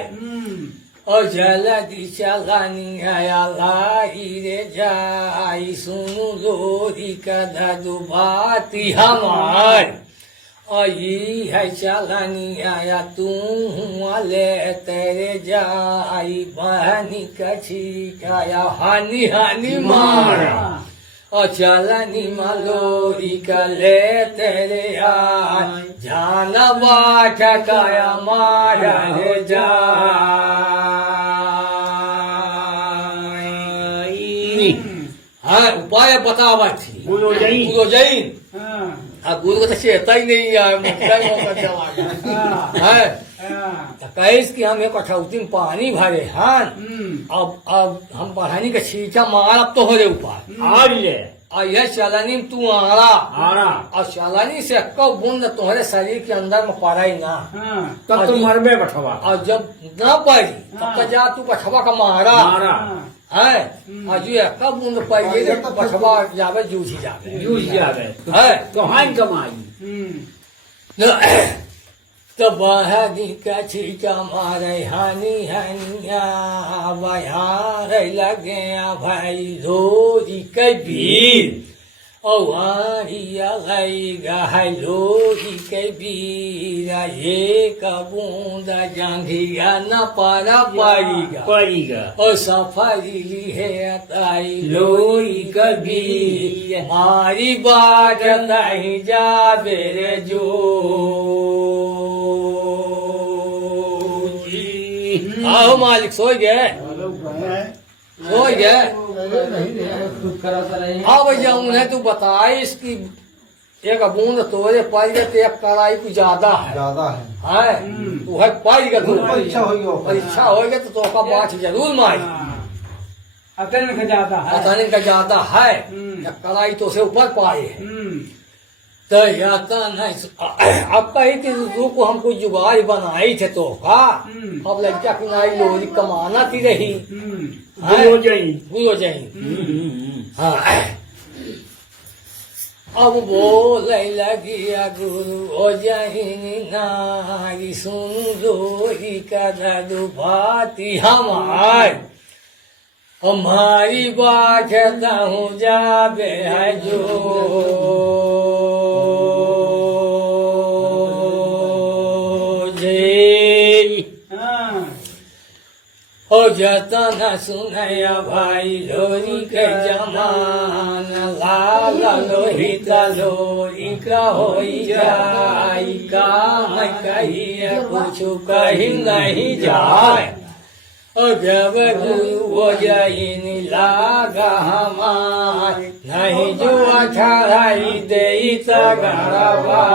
ओ जलदी चलानी आया लाई रे जाई सुनु लोरी का दादू बाती हमार आई है चलानी आया तू ले तेरे जाई बहनी कछी काया हानि हानि मारा ओ चलानी मालोरी का ले तेरे आई जाना बाट काया मारा रे जा हाँ उपाय बतावा थी गुरु जैन गुरु को तो चेता ही नहीं है कैस कि हम एक अठौती में पानी भरे हाँ अब हम पढ़ानी का छींचा मार अब तो हो रहे ऊपर और यह चालानी में तू आड़ा और चालानी से अक्का बूंद तुम्हारे शरीर के अंदर में पड़ा ही ना तब तो मरबे बठवा और जब ना पड़ी तब तो जा तू बठवा का मारा है और जो अक्का बूंद पड़ी तो बठवा जावे जूझ जावे है तो हान कमाई तो बहनी का छीका मारे हानि हनिया बहार लगे भाई लोरी कबीर औरिया गई गाय लोरी कबीर ये कबूंदा जांघिया न पारा पड़ेगा और सफारी ली है ताई लोरी कबीर मारी बाट नहीं जाबे रे जो आओ मालिक सो गए सो गए हाँ भैया उन्हें तू बताई इसकी एक बूंद तोरे पाई गए तो एक कड़ाई कुछ ज्यादा है तू है पाई गए तू परीक्षा होगी तो का बात जरूर मारी अतन का ज्यादा है अतने का ज्यादा है एक कड़ाई तो से ऊपर पाए है तो या तो नहीं अब कही थी तू को हमको जुगाड़ बनाई थे तो का अब लड़का की नाई लोरी कमाना थी रही हो जाई हो जाई हाँ अब बोले लगी गुरु हो जाहिनी नारी सुन लोरी का दादू भाती हमारी बात हूँ जाबे है जो ओ जतन सुनया भाई लोरी के जमान लाल लोहिता लोरी का होई जाई का मैं कहिए कुछ कही नहीं जाए और जब गुरु हो जाई लागा हमार नहीं जो अठाई दे तगड़वा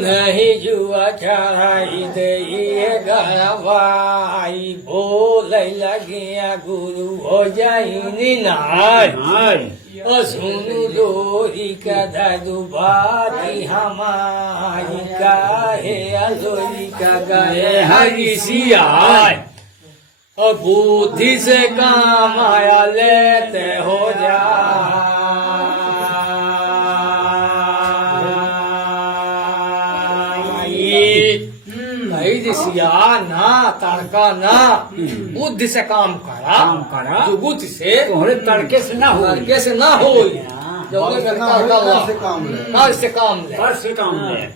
नहीं जुआ चढ़ाई दे गरवाई बोले लगिया गुरु हो जाई नाय सुन लोरी का दादू बाती हमारी काहे लोरी का गए हरी सियाय बुद्धि से काम आया लेते हो जा सिया ना तड़का ना बुद्धि से काम करा जो बुद्धि से तड़के से ना हो तड़के से ना हो से काम ले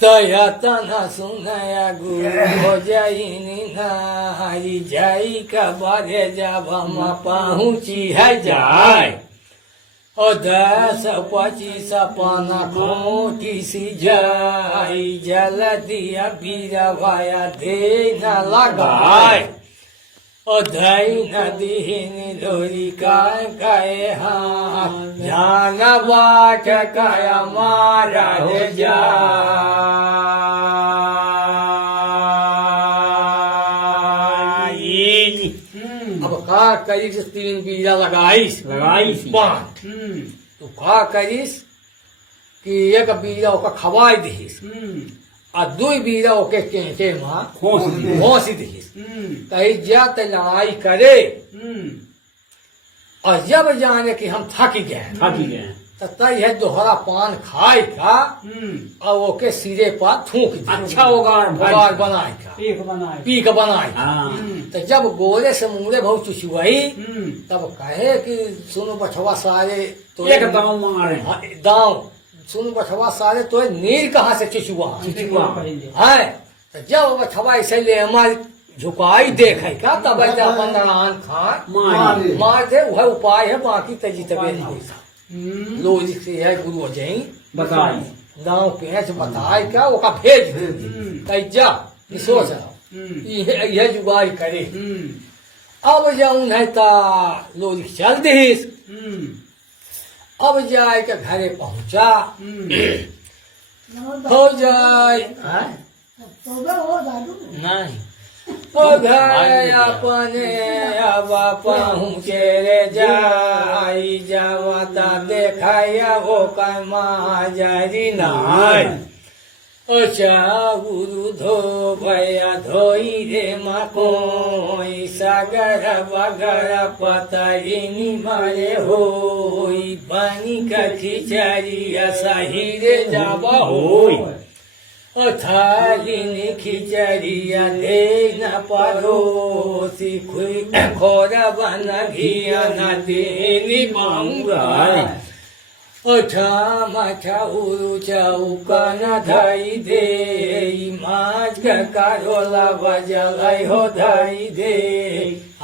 तया तना सुनया गुरु हो जाई नारी जाई का बारे जब हम पहुँची है जाए ओ 10 25 पाना खोटी सी जाई जल दिया बीरा भाया दे न लगाए ओ दई नदीन लोरी काए हाँ जान बाट काया मारा है जाई अब का करीस 3 बीरा लगाईस 5 तो का करीस कि एक बीरा ओका खवाई दीस आ 2 बीरा ओके के मां खोसी दीस कहीं जात लड़ाई करे और जब जाने कि हम थक गए तो तय है दोहरा पान खाए का और ओके सिरे पर थूक अच्छा उगार बनाए का पी का बनाए तो जब गोरे से मुंगरे बहुत चुचुआई तब कहे कि सुनो बछवा सारे तो एक दांव मारे दांव सुनो बछवा सारे तो नीर कहाँ से चुचुआ है तो जब बछवा ऐसे ले हमारी झुकाई देखे का तब अपन दरान खान मार दे वह उपाय है बाकी तजी तबीयत नहीं था लोजिक से है गुरु हो जाई बताई दांव पेच बताए क्या वो का भेज कही जा सोच यह जुगाड़ करे अब जाऊं है ता लोजिक चल दीस अब जाए के घरे पहुंचा हो जाए नहीं ओ घर अपने अब पहुँचे रे जाई जावता देखाया वो माजरी नाय ओ गुरु धो भया धोई रे मकोई सागर बगर पतरिनी मारे होई पानी का खिचड़िया सही रे जावा होई थाली खिचड़िया दे न परोसी खोरा बन घिया न देनी मांगाई मछा उरु चौका न धई दे माछ का कारोला बजलाई हो धई दे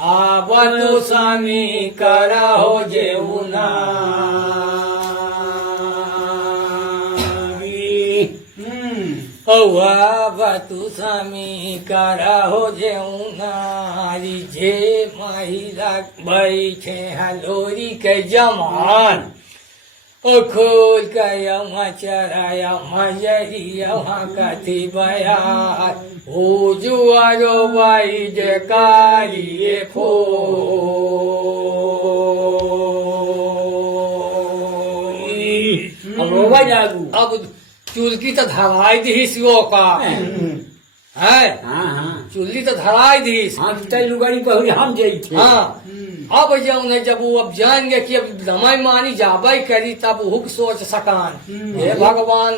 आब तू स्वामी करा हो जेउना તું સ્વામી કરાહો જેવું નારી જે મહિલા ભાઈ છે હલોરી કે જમાન ઓ ખોલ કયા ચરાયા મજરિયા કથી બયા ઓ જુવારો ભાઈ જે કારીએ ફો अब रोवा जागू अब चुल्की तो धराई दी सियो का है हाँ हाँ चुल्ली तो धराई दी हाँ तय लुगाड़ी कहूँ हम जाई थे हाँ अब जाऊँ जब वो अब जान गए कि अब दमाई मानी जाबाई करी तब हुक सोच सकान हे भगवान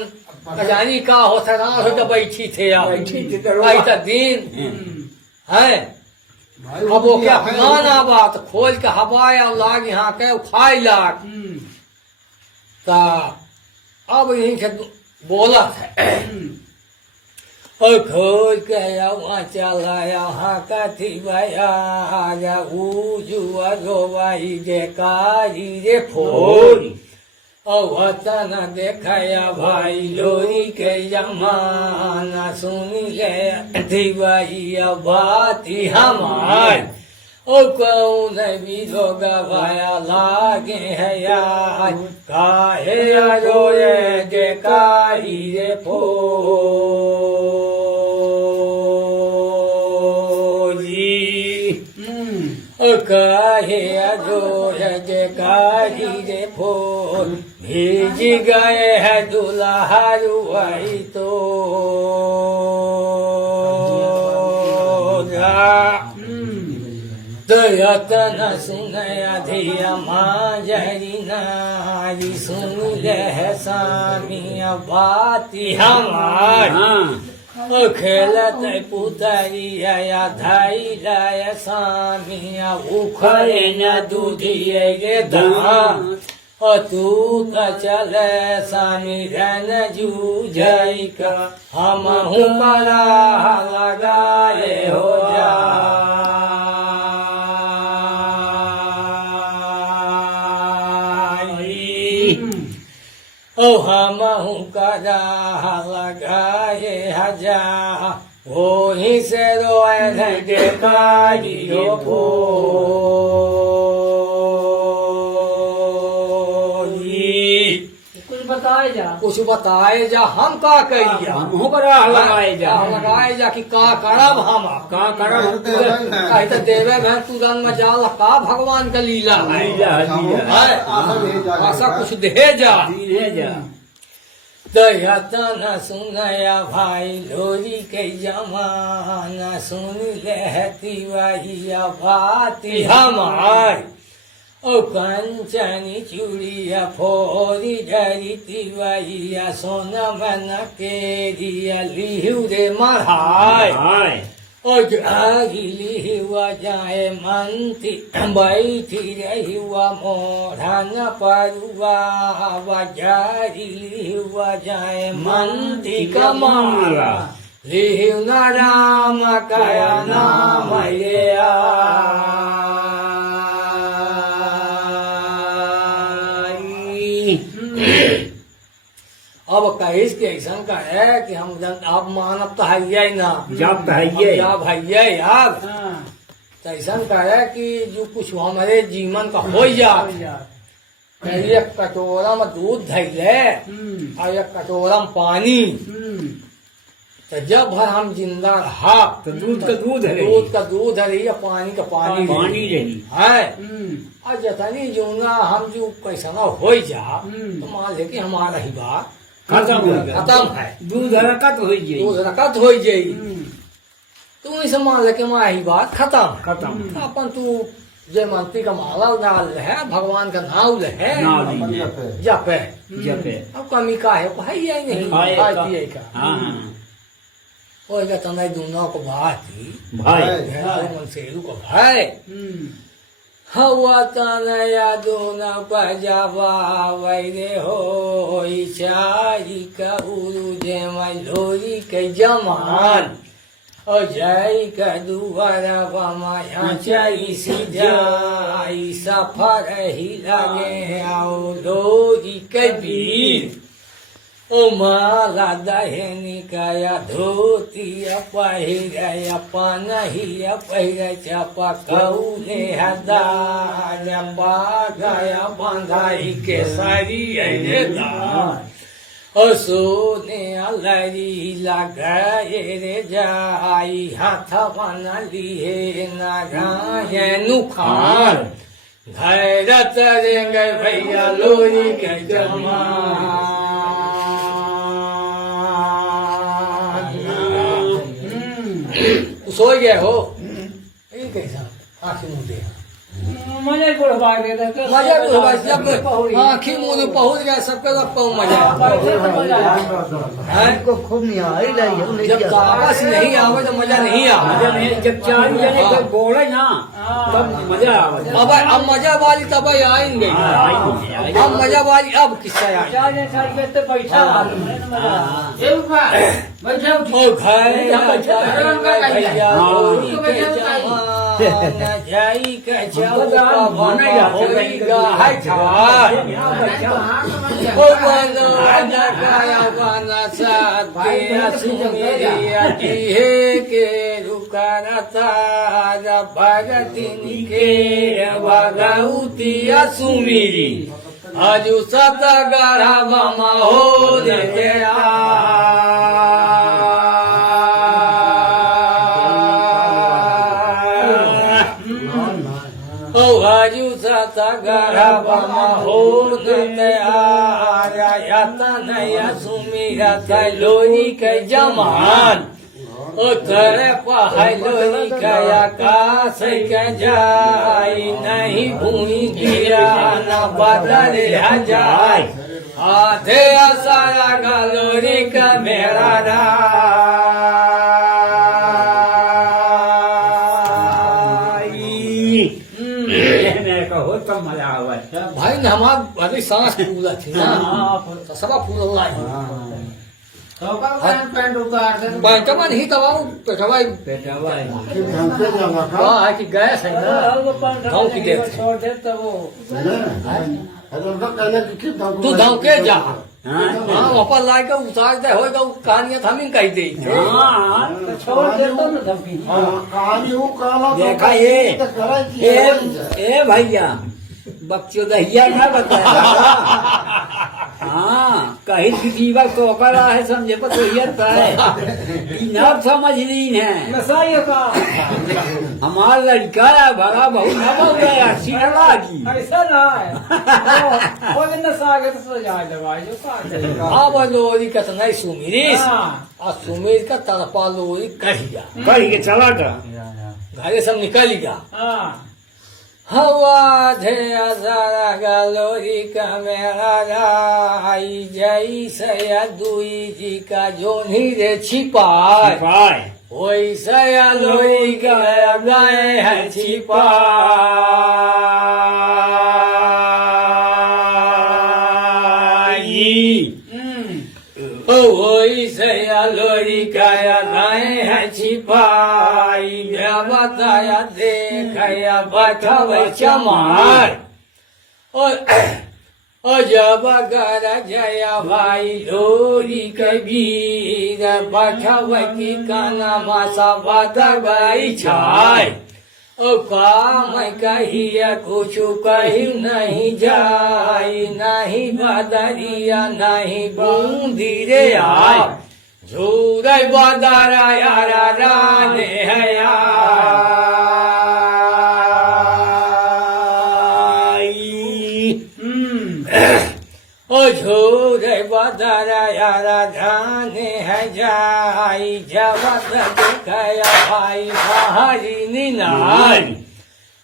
जानी का होता ना हो तो बैठी थे अब बैठी थे तो आई तो दिन है अब वो क्या माना बात खोल के हवाया लाग यहाँ के खाई लाग ता अब यही से बोला था और खोल के वहाँ चलाया हाँ कथी भया जुआ रोवाई जे कारी रे फोन और वतन देखाया भाई लोरी के जमाना सुनी ले दिवाई बाती हमार ओ कौन भी लोग भाया लागे है यार काहे रोए जे कारी रे फोजी ओ काहे रोए जे कारी रे फोन भीज गए है दुल्हा रुआई तो दयतन सुनया धिया माजरी नारी सुन ले सामिया बाती हमार खेलत पुतरिया धाई लाय सामिया उखड़े न दूधिए गे धाम तू त चले सामी रन जूझई का हम हुमरा लगाए हो जा ओ हम करा लगाए हजा वही से रोए लगे कारियो कुछ बताए जा हम का करिया हम बड़ा लगाए जा लगाए जा कि का करब हम का करब कहे तो देवे भैं तू रंग में जा का भगवान का लीला है ऐसा कुछ दे जा दयातन सुनया भाई लोरी के जमाना सुन लेती वही बाती हमार ओ कंचनी चूड़िया फोरी डरी वैया सोना मन केरिया लिहू रे मरहाय ओ जागी लिहुआ जाए मंती बैठी रहुआ मोढ़न परुआ जारी लिहुआ जाए मंती कमारा लिहु न राम कया नाम या अब कहिस के ऐसा का है कि हम आप मानव तो है ही ना जब तो है ये जब है ये यार तो ऐसा का है कि जो कुछ हमारे जीवन का हो जा एक कटोरा में दूध धैले और एक कटोरा में पानी तो जब भर हम जिंदा रहा तो दूध का दूध है दूध का दूध है रही पानी का पानी रही है और जतनी जूंगा हम जो कैसा हो जा तो मान ले कि हमारा ही बात खत्म है दूध रकत हो जाए दूध रकत हो जाए तू ऐसे मान ले कि हमारी बात खत्म खत्म अपन तू जय मंत्री का माला डाल है भगवान का नाम है जपे अब कमी का है भाई यही नहीं भाई का होएगा तनाई दोनों को बात ही भाई मनसेरू को भाई हवा तनया दोना बजावा वैरे हो चारी का उरु जे लोरी के जमान ओ जय का दुआरा माया चाई सीधाई सफर ही लगे आओ लोरी के बीर ओ माला दहेनी काया धोतिया पहिरया पानहिया पहिरा चापा कौले हदाया बागाया बांधाई के सारी अरे दान सोने अलरी लगाए रे जाई हाथ बना लिए नागाए नुखार घरत रेंगे भैया लोरी के जमान सो गए हो ये कैसा आंखें मुंह दे मजा बुढ़वा गया मजा बुढ़वा जब आंखें मुंह में पहुंच गया सबके सब को मजा को खूब नहीं आई नहीं जब वापस नहीं आवे तो मजा नहीं आवे जब चार जने को बोले ना तब मजा आवे अब मजा वाली तब आएंगे अब मजा वाली अब किससे आए चार जने साथ में तो बैठा बैठा ओ घर भैया जाई का चौका बना होगा है ओ बनो जगाया बना साथ के सुमेरिया की है के रुकाना तारा भगतिन के भगवतिया सुमेरी आजू सता गाढ़ा मामा हो देखे आजू सता गाढ़ा मामा हो देते आया नया सुमीरा था लोरी के जमान ओ तेरे पहाड़ लोरी कया काश के जाई नहीं भूमि गिरा न बदले जाए आधे सारा गलोरी का मेरा कहो तो मजा आवे भाई ने हमारा अभी सांस फूला थी ना तो सब फूल हुआ है पैंट उतार दे पैंटवा नहीं दबाऊ पेटवा पेटवा हाँ कि गैस है ना गाँव की देख छोड़ दे तो वो तू धमके जा हाँ वहाँ पर ला के उतार दे होगा कहानियां हम ही कही दे हाँ तो छोड़ दे तो ना धमकी देखा ये भैया बच्चों दहिया ना बताया हाँ कहीं भी जीवा तो करा है समझे पर तो ये है न समझ नहीं है हमारा लड़का है भरा बहुत न बोल गया सीना लागी ऐसा ना है वो दिन सागे तो सजा दवाई जो अब लोरी का नहीं सुमिरिस और सुमिर का तरफा लोरी कहिया कही के चला का घरे सब निकल गया हाँ हवा थे सारा गलोरी का मेरा आई जई सया दुई जी का जो नीरे छिपाए पाए वही सया लोरी का गए है छिपाई ओ वही सया लोरी का गए है छिपाई बताया देखया बैठव चमार और जब गर जया भाई लोरी कबीर बैठव की काना मासा बदगाई छाय ओ काम कहिया कुछ कही नहीं जाई नहीं बदरिया नहीं बूंदी रे आय झूरे बदरा यारा राने है ओ झूरे बदरा यारा राने है जाई जब देखया भाई बाहरी निनाई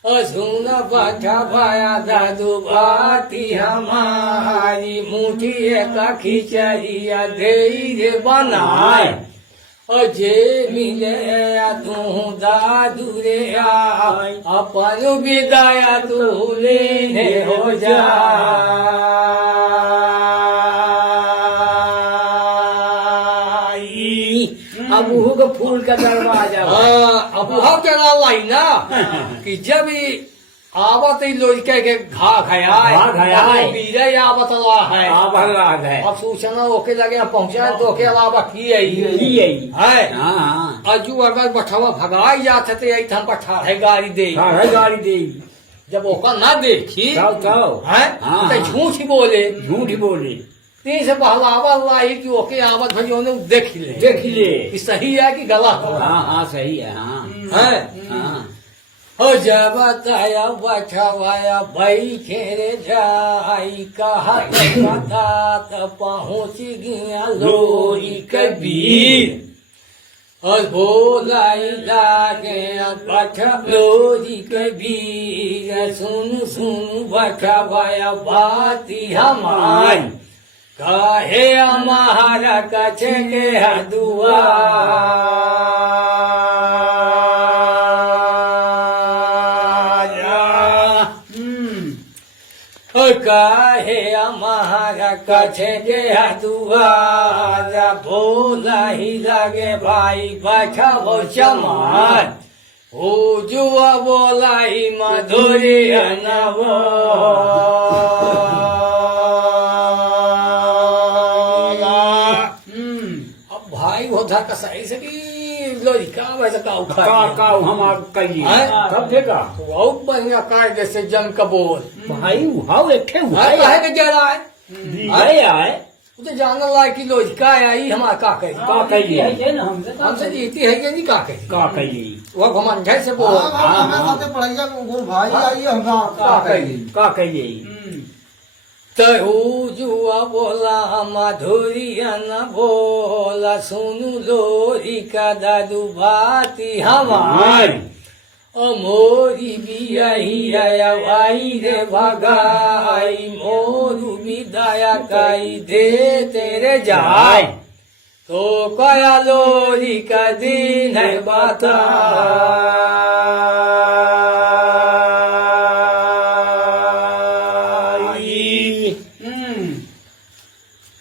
सुन बाठा भाया दादू बाती हमारी मुठी का खिचड़िया धीरे बनाए और जे मिले तू दादू रे आई अपन विदाया तू लेने हो जाई अब वो फूल का दरवाजा हाँ अब वहाँ क्या लाई ना कि जब आवत ही लोरिका के घा खाया घा खाया है। बीरे आवत ला है आप हल्ला है अब सूचना ओके लगे पहुंचा तो के अलावा की यही है हाँ हाँ अजू अगर बठवा भगाई जात थे यही हम पठा है गाड़ी दे है गाड़ी दे जब ओका ना देखी तो है हाँ। तो झूठ ही बोले झूठ बोले तीन से बहलावा लाई कि ओके आवत भाई उन्हें देख ले देख ले कि सही है कि गलत है हाँ हाँ सही है हाँ है हाँ हो जब बताया बठवाया भाई खेरे जाई कहा कथा त पहुँच गया लोरी कबीर और बोलाई लागे बठ लोरी कबीर सुन सुन बठवाया बाती हमारी काहे हमारा कछ के हदुआ काहे हमारा कछे के हदुआरा भोला ही लगे भाई बचा वो चमार ओ जुआ बोला ही मधुरी अनवो अब भाई होता का सही से कि लोरिका वैसे का उखा का हम आप कहिए हाँ। कब देगा बहुत बढ़िया कार जैसे जम का बोल भाई उहाव एक थे भाई काहे के जा रहा है अरे आए तो जानने ला कि लोरिका आई हमारा का कही का कहिए हमसे जीती है कि नहीं का कही का कहिए वो घमंड से बोल हमें साथे पढ़ाइया गुरु भाई आई हमरा का कहिए का कहिए तू जुआ बोला मधुरिया न बोला सुनु लोरी का दादू बाती हमारी ओ मोरी भी आई आया भाई रे भगाई मोरू भी दया काई दे तेरे जाय तो कया लोरी का दिन है बता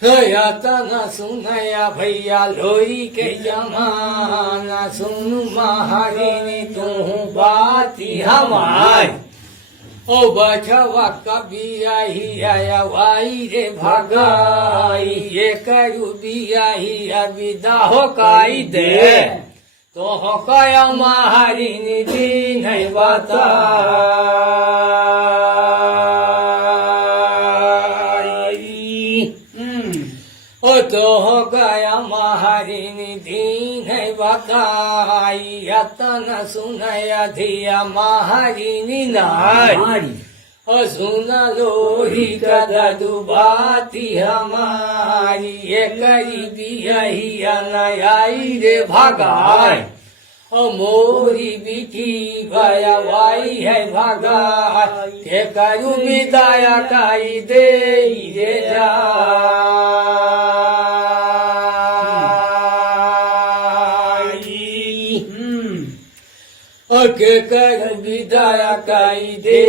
न सुनया भैया लोरी के जमाना सुनु महारिनी तू बाती हमारी ओ बछवा कभी आई आया वाई रे भगाई ये करू भी आई अविदा हो काई दे तो हो कया महारिनी दिन है बता तो हो गया महारिनी दीन है बताई यतन सुनया धिया महारिनी नारी और सुन लोरी का दादू बाती हमारी ये करीबी यही अनयाई रे भगाई और मोरी बिठी भया वाई है भगाई के करू विदाया काई दे रे जा के कर विदाया काई दे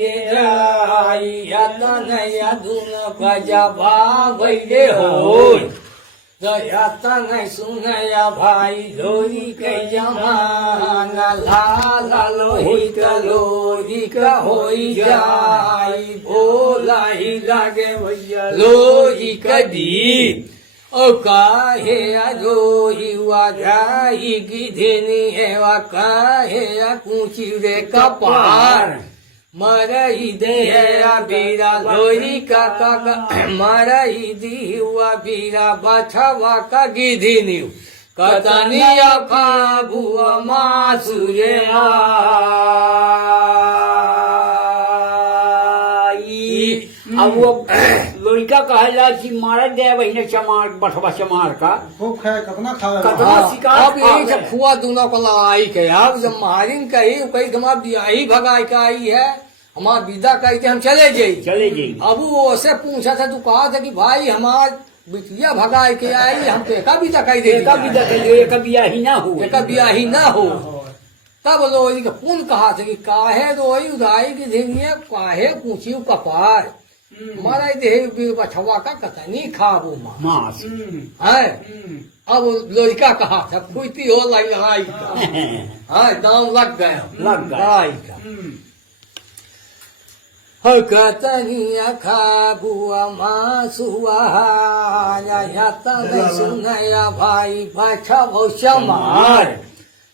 रे राई यतन यदुन भजा भावैले हो यतन सुनया भाई लोरी के जमाना लाला लोहित लोरी का होई जाई बोला ही लागे भैया लोरी कदी ओ काहे अरोही वाधाई गिधनी है वा काहे कूची रे कपार मरई दे है बीरा लोरी का मरई दी हुआ बीरा बछवा का गिधनी कतनिया का बुआ मासुरे अब वो लोरिका कहला कि मार दे बहिने चमार बठवा चमार का खूब खाए कितना खावे कितना शिकार अब यही सब खुआ दोनों को लड़ाई के अब जब महारिन कही कही हमारा बियाही भगाई का आई है हमारा विदा कही थे हम चले जाई चले जाइए अब वो से पूछा था तू कहा था कि भाई हमार बिटिया भगाई के आई हम तो एका विदा कही दे एका विदा कहिए एका बियाही ना हो एका बियाही ना हो तब लोरी का पुन कहा था कि काहे रोई उदाई की धीनिया काहे पूछी कपार मारा दे बछवा का कतनी खाबू मास है अब लोरिका कहा था फूटी हो लड़ाई का हाँ दाम लग गया लग गया। लड़ाई का Hakatania kabua masuah yata sunaya bhai bacha boshamar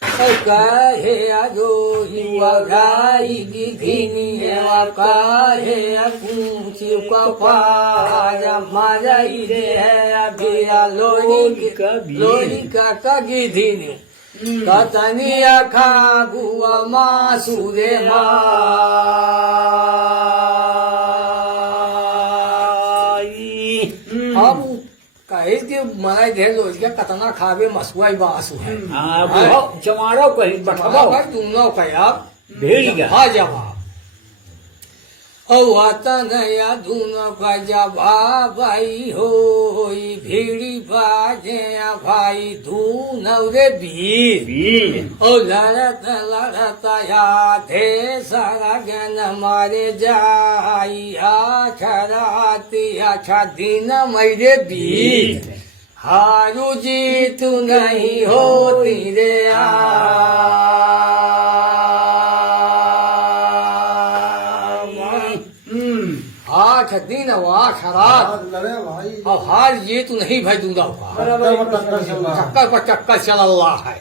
kahe ajo yuagai gini kahe akunci kapa mara ide abia lori kaka gidini Katania kabua masurema अब कहे कि मनाई ढेर लोग क्या कतना खावे मसुआई बासु है जमाड़ो कहीं बठवा भाई तुम लोग कया भेड़ गया हाँ जवाब ओ आता नया धुन बजा भाई हो भीड़ी बाजे भाई धुन रे बीर ओ लड़त यादे सारा ज्ञान मारे जाई आछराती अच्छा दिन मेरे बीर हारू जी तू नहीं होती रे आठ दिन और 8 रात और हार ये तो नहीं भाई दूंगा चक्कर पर चक्कर चल रहा है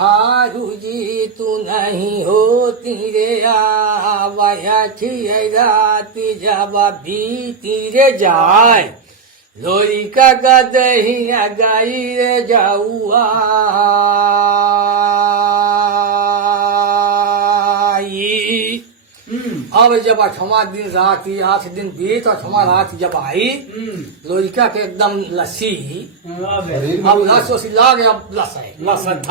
हारू जी तू नहीं होती रे आवायाठी राती जब बीती रे जाए लोरी का गदहिया गाई रे जाऊआ अब जब 8वां दिन रात 8 दिन बीत 8वां रात जब आई लोरिका के एकदम लस्सी अब लस वसी ला गया अब लस है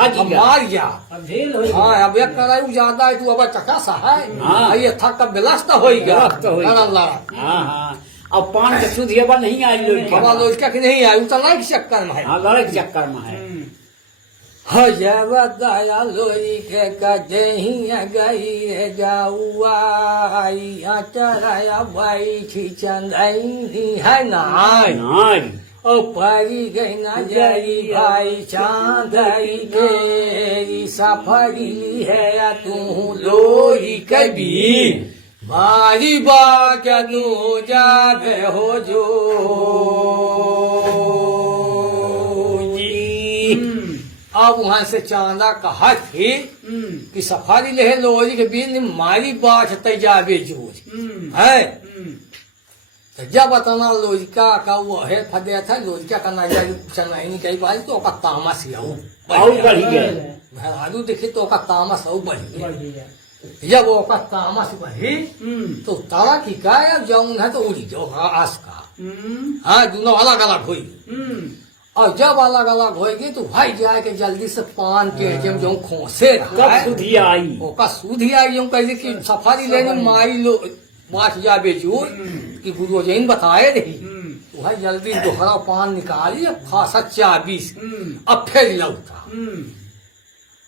अब मार गया हाँ अब एक करायु ज्यादा है तू अब चका सा है ये थक कब बिलास्त हो गया अब पान के सुधिया नहीं आई लोरिका की नहीं आई तो लड़ाई चक्कर में है लड़ाई चक्कर में है जब दया लोरी के कजहिया गई रे जाऊआई चराया भाई छी चंदई है नाई ओ परी गई न जरी भाई चांदई के सफरी है तू लोरी कभी मारी बात तू जागे हो जो अब वहां से चांदा कहा थी कि सफारी ले लोरी के बीच मारी बात तैजाबे जोर है तो जब बताना लोरिका का वो है फदे था लोरिका का नजर चलना ही नहीं कही बात तो का तामस आऊ बढ़ गया आलू देखे तो का तामस आऊ बढ़ गया जब वो का तामस बढ़ी तो तारा की काय अब जाऊन है तो उड़ी जो आस का हाँ दोनों अलग अलग हुई और जब अलग अलग होगी तो भाई जाए के जल्दी से पान के जब जो खोसे सुधी आई ओका सुधी आई यूं कहे कि सफारी लेने मारी लो बात जा बेचूर कि गुरु जैन बताए रही तो भाई जल्दी दोहरा पान निकाली खासा 24 अब फिर लौटा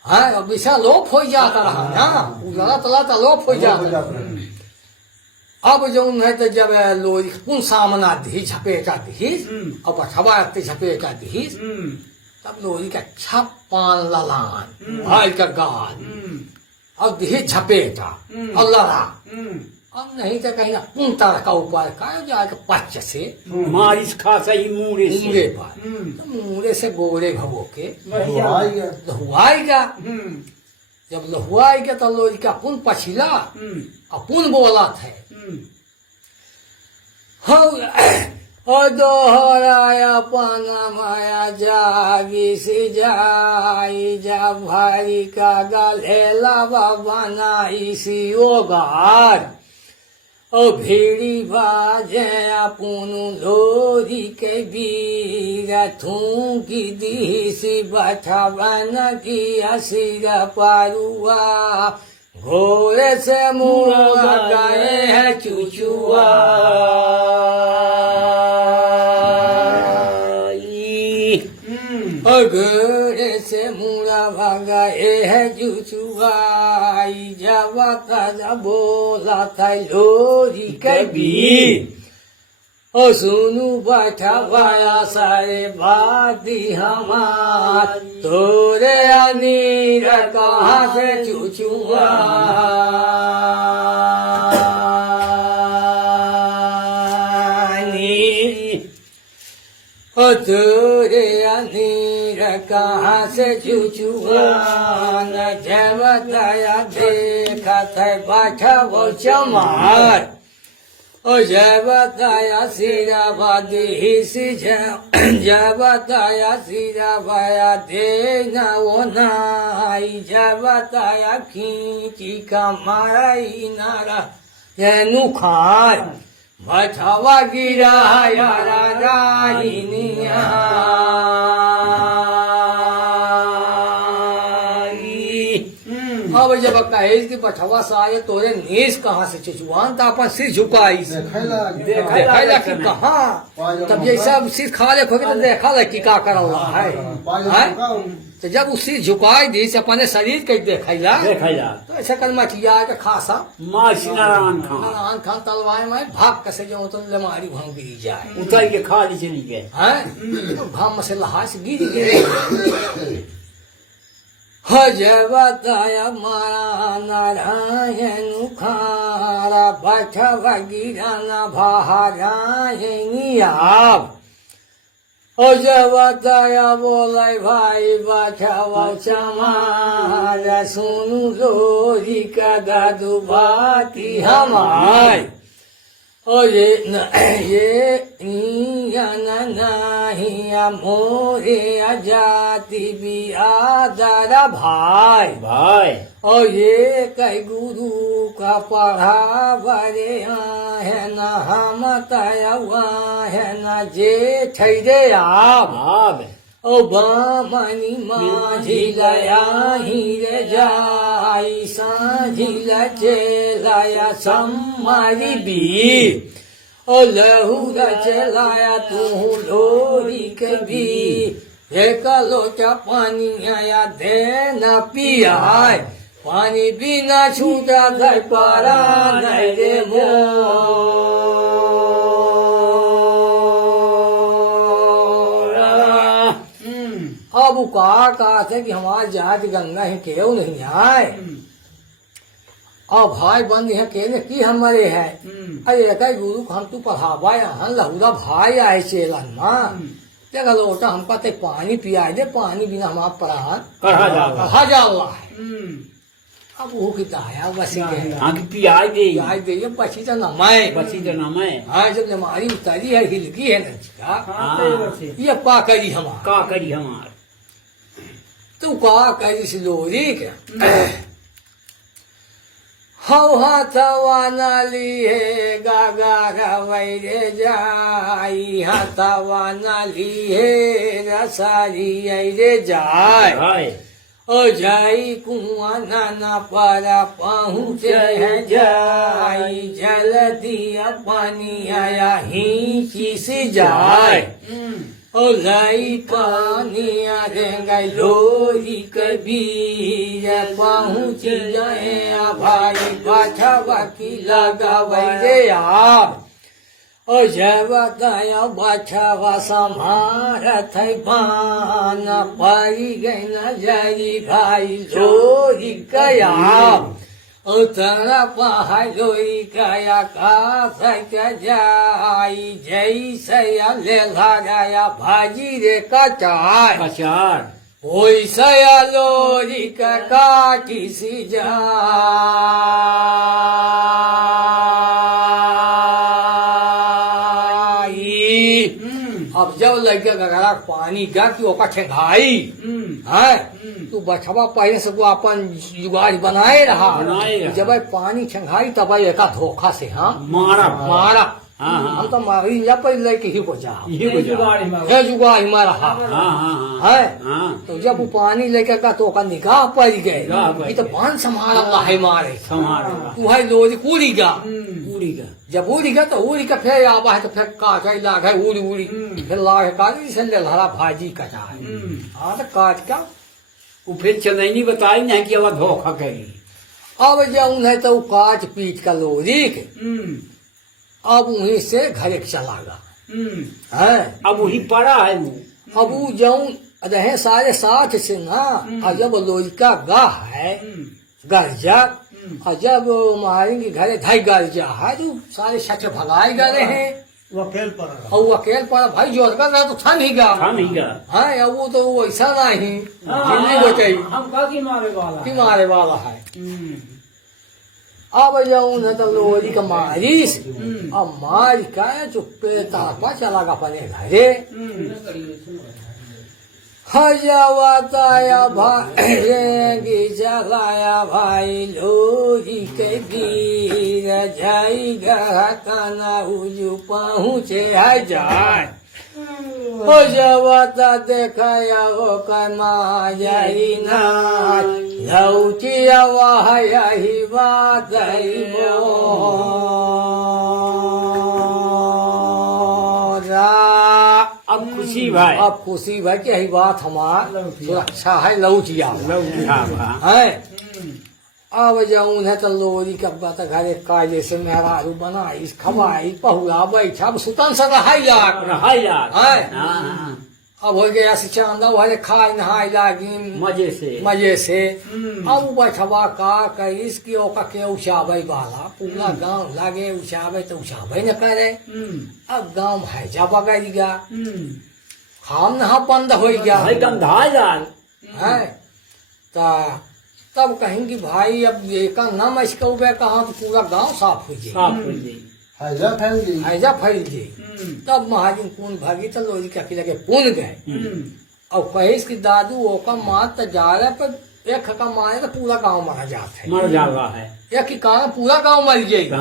हाँ अब ऐसा लोप हो जाता रहा ना उजला तला लोप हो जाता अब जो है तो जब लोरी पुन सामना दी झपेटा दी अब बठवा झपेटा दी तब लोरी का छप पान ललान भाई का गाल अब दी झपेटा और लड़ा अब नहीं तो कहीं पुनता का ऊपर का जाएगा पच्च से मारिस खासा ही मूरे पर तो मूरे से गोरे भगो के लहुआएगा जब लहुआएगा तो लोरी का पुन पछिला अपुन बोला थे दोहराया पाना माया जागी सी जाई जा भाई का गलेला बनाई सी ओगार ओ भीड़ी बाजे अपुन लोरी के बीर थूकी दी सी बठा बन की असीर पारुआ घोड़े से मुड़ा गए है चुचुआ घोड़े से मुड़ा भगाए है चुचुआई जब बोला था लोरी कभी ओ सुनु बैठा भाया सारे बाती हमार तोरे अनीर कहाँ से चूचुआ ओ तोरे अनीर कहाँ से चूचुआ न जब दया देखा था बैठा वो चमार ओ जय बताया सिरा बादी सी जय बताया सिरा बाया दे ना वो नाई जय बताया खींची का माराई नारा ये नुखार बचावा गिरा यारा राइनिया अब जब कहेज की बठवा साये तोरे नीस कहाँ से चुचुआन तो अपन सिर झुकाई देखा कि कहाँ तब ये सब सिर खा ले खोगे तो देखा ले कि का कर रहा है तो जब उस सिर झुकाई दी से अपने शरीर के देखा तो ऐसा कर मचिया के खासा नारायण खान तलवार में भाग कसे जो तो लमारी भाग गिरी जाए उतर के खाली चली गए हैं तो भाम से लहास गिर गए जय बताया मारा नारायण खारा बठवा गिराना भारायणियाब ओ जय बताया बोले भाई बठवा चमारा सुनु लोरी का दादू बाती हमार ओ ये नहीं मोरे जाति बियादरा भाई ओ ये कई गुरु का पढ़ा बरे है न हम तयवा है न जे ठहरे आप ओ बामनी माझी लया ही रे जाई साझी लचे लाया सम्मारी बी ओ लहू चलाया तू लोरी कभी एक लोटा पानी आया दे न पिया पानी बिना छूटा घर पारा नहीं रे अब वो कहा थे कि हमारे जात गंगा ही केव नहीं आए और भाई बंद है के की हमारे है अरे कई गुरु हम तू पढ़ावा यहाँ लहुरा भाई आए चेलन माँ जगह लोटा हमका ते पानी पिया दे पानी बिना हमारा पढ़ा जाला है अब वो किता आया बस पियाई दे बची तो नमाए हाँ जब नमारी उतारी है हिलकी है ना ये पा करी हमार तू का करी से लोरी क्या हव हाथवा नाली है गागा वैरे जाई हाथवा नाली है रसारी रे जाय ओ जाई कुआं नाना पारा पहुँचे है जाई जल्दी पानी आया ही से जाए ओ लाई पानी आगे लोरी कभी पहुँच जाए भाई बाछा की लगा रे आप ओ जय बताया बाछा समारा थे पाना पड़ी गई न जाई भाई लोरी कया ओ तरा पहाड़ लोरी कया का सक जाई जैसे ले लगाया भाजी रे कचार ओइसा लोरी का काटी सी जाई अब जब लग गया पानी गा कि ओका ठेंगाई है तू बछवा पहले से वो अपन जुगाड़ बनाए रहा जब पानी छंगाई तब एका धोखा से हाँ मारा हम तो मारी या पर लेके ही को जा जुगाड़ मारा है तो जब वो पानी लेके का तो का निगाह पड़ गए ये तो बांध संभाला है मारे तू है लोरी कूड़ी गा जब उड़ी गया तो उड़ी का फिर आवा है तो फिर काट लाग है उड़ी फिर लाग है काट से लहरा भाजी कटा है हाँ तो काट का वो फिर चंदनी बताई नहीं कि अब धोखा करी अब जाऊं है तो काट पीट का लोरी अब वहीं से घर चला गया है। अब वही पड़ा है वो। अब वो जाऊं रहे सारे साथ से ना, और जब लोहिका गा है गर्जा, और जब मारेंगे घरे ढाई गर्जा है तो सारे सच भगाए गए हैं। वकील पर और वो अकेले पर भाई जोर कर रहा तो था नहीं गा, था नहीं गा। हाँ अब वो तो ऐसा नहीं जिंदगी को चाहिए हम का की मारे वाला कि मारे वाला है। अब जाऊं न तो लोहरी का मारिस, अब मार का चुप्पे तापा चला गा अपने घरे। हजावताया भाई चलाया भाई लोही के गिर जाई गहतना उजू पहुँचे हजार। हो जवता देखाया हो कमा जाई ना लौचिया वाह यही बात अब खुशी भाई, अब खुशी भाई की यही बात हमार सुरक्षा है लौचिया है। अब जाऊं है तो लोरी का बात घरे कायदे से मेहरारू बनाई खवाई पहुला बैठा सुतन से रहा यार है। अब हो गया से चांदा वाले खाए नहाए लागी मजे से। अब बैठवा का कईस की ओका के उछावे वाला पूरा गांव लागे उछावे तो उछावे न करे। अब गांव है जा बगैरिया खाम नहा बंद हो गया है। तब कहेंगे भाई अब ये का नाम इसका कहाँ तो पूरा गांव साफ हो जाए, हैजा फैल जाए। तब महाजन पून भागी तो लोरी का लगे पुन गए। अब कहिस की दादू ओका मार तो जा रहा पर एक का मारे तो पूरा गांव मारा जाता है, मर जा रहा है। एक ही कारण पूरा गांव मर जाएगा।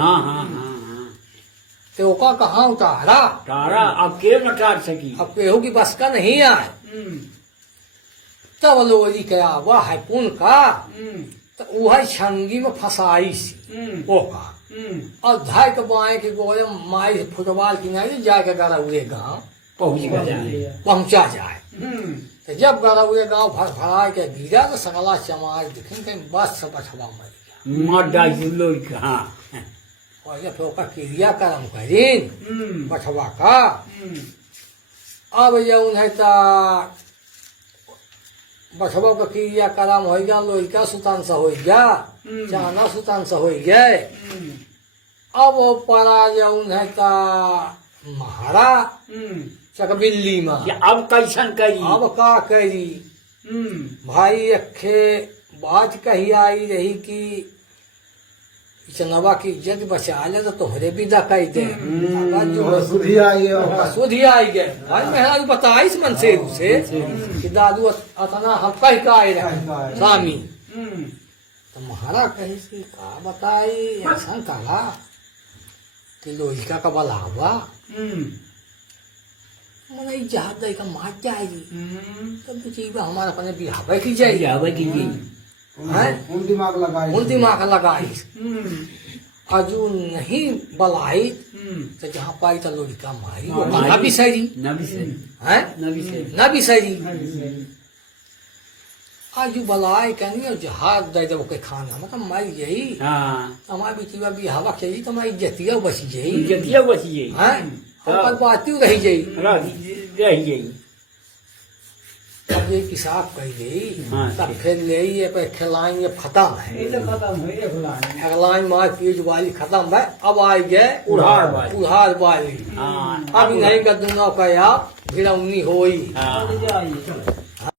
तो ओका कहाँ उतारा तारा अब के मटार सकी। अब केहू की बस का नहीं आए। तब लोरी के आवा है पुन का तो वह छंगी में फंसाई सी ओका। और धाय के बाएं के गोले माई फुटबॉल की नहीं जाके गरौरे गाँव पहुंचा जाए। तो जब गरौरे गाँव फड़फड़ा के गिरा तो सकला चमार दिखेंगे बस से बछवा मर गया। और जब ओका क्रिया कर्म करीन बछवा का। अब जौन है ता बछवा का क्रिया कर्म हो गया, लोहिका सुतान से हो गया, चाना सुतान से हो गए। अब वो परा जौन है ता महारा चकबिल्ली में। अब कैसन करी? अब का करी भाई अखे बात कही आई रही कि चनवा की इज्जत बचा ले तो तुम्हारे विदा कह दे। सुधी आई गए भाई मेहराज बताई इस मन से कि दादू अतना हम कह का आए रहे स्वामी। तो महाराज कही का बताई ऐसा कहा कि लोहिका का बलावा मैंने जहाज दे का मार जाएगी तब तो चीज हमारा अपने बिहावे की जाएगी दिमाग लगाई अजू नहीं बलाई तो जहाँ पाई तो लोहिका मारी ना भी सही आजू बलाई कहनी और जहाज दे दो के खाना मतलब मारी यही हमारी बेटी भी हवा चाहिए तो हमारी इज्जतिया बची जाये और बाती रही जाये। अब ये किसाब कही गई तब फिर ले ये पे खिलाएंगे खत्म है खिलाएं मार पीज वाली खत्म है। अब आई गए उधार वाली। अब नहीं का दोनों का यार भिड़ौनी होई।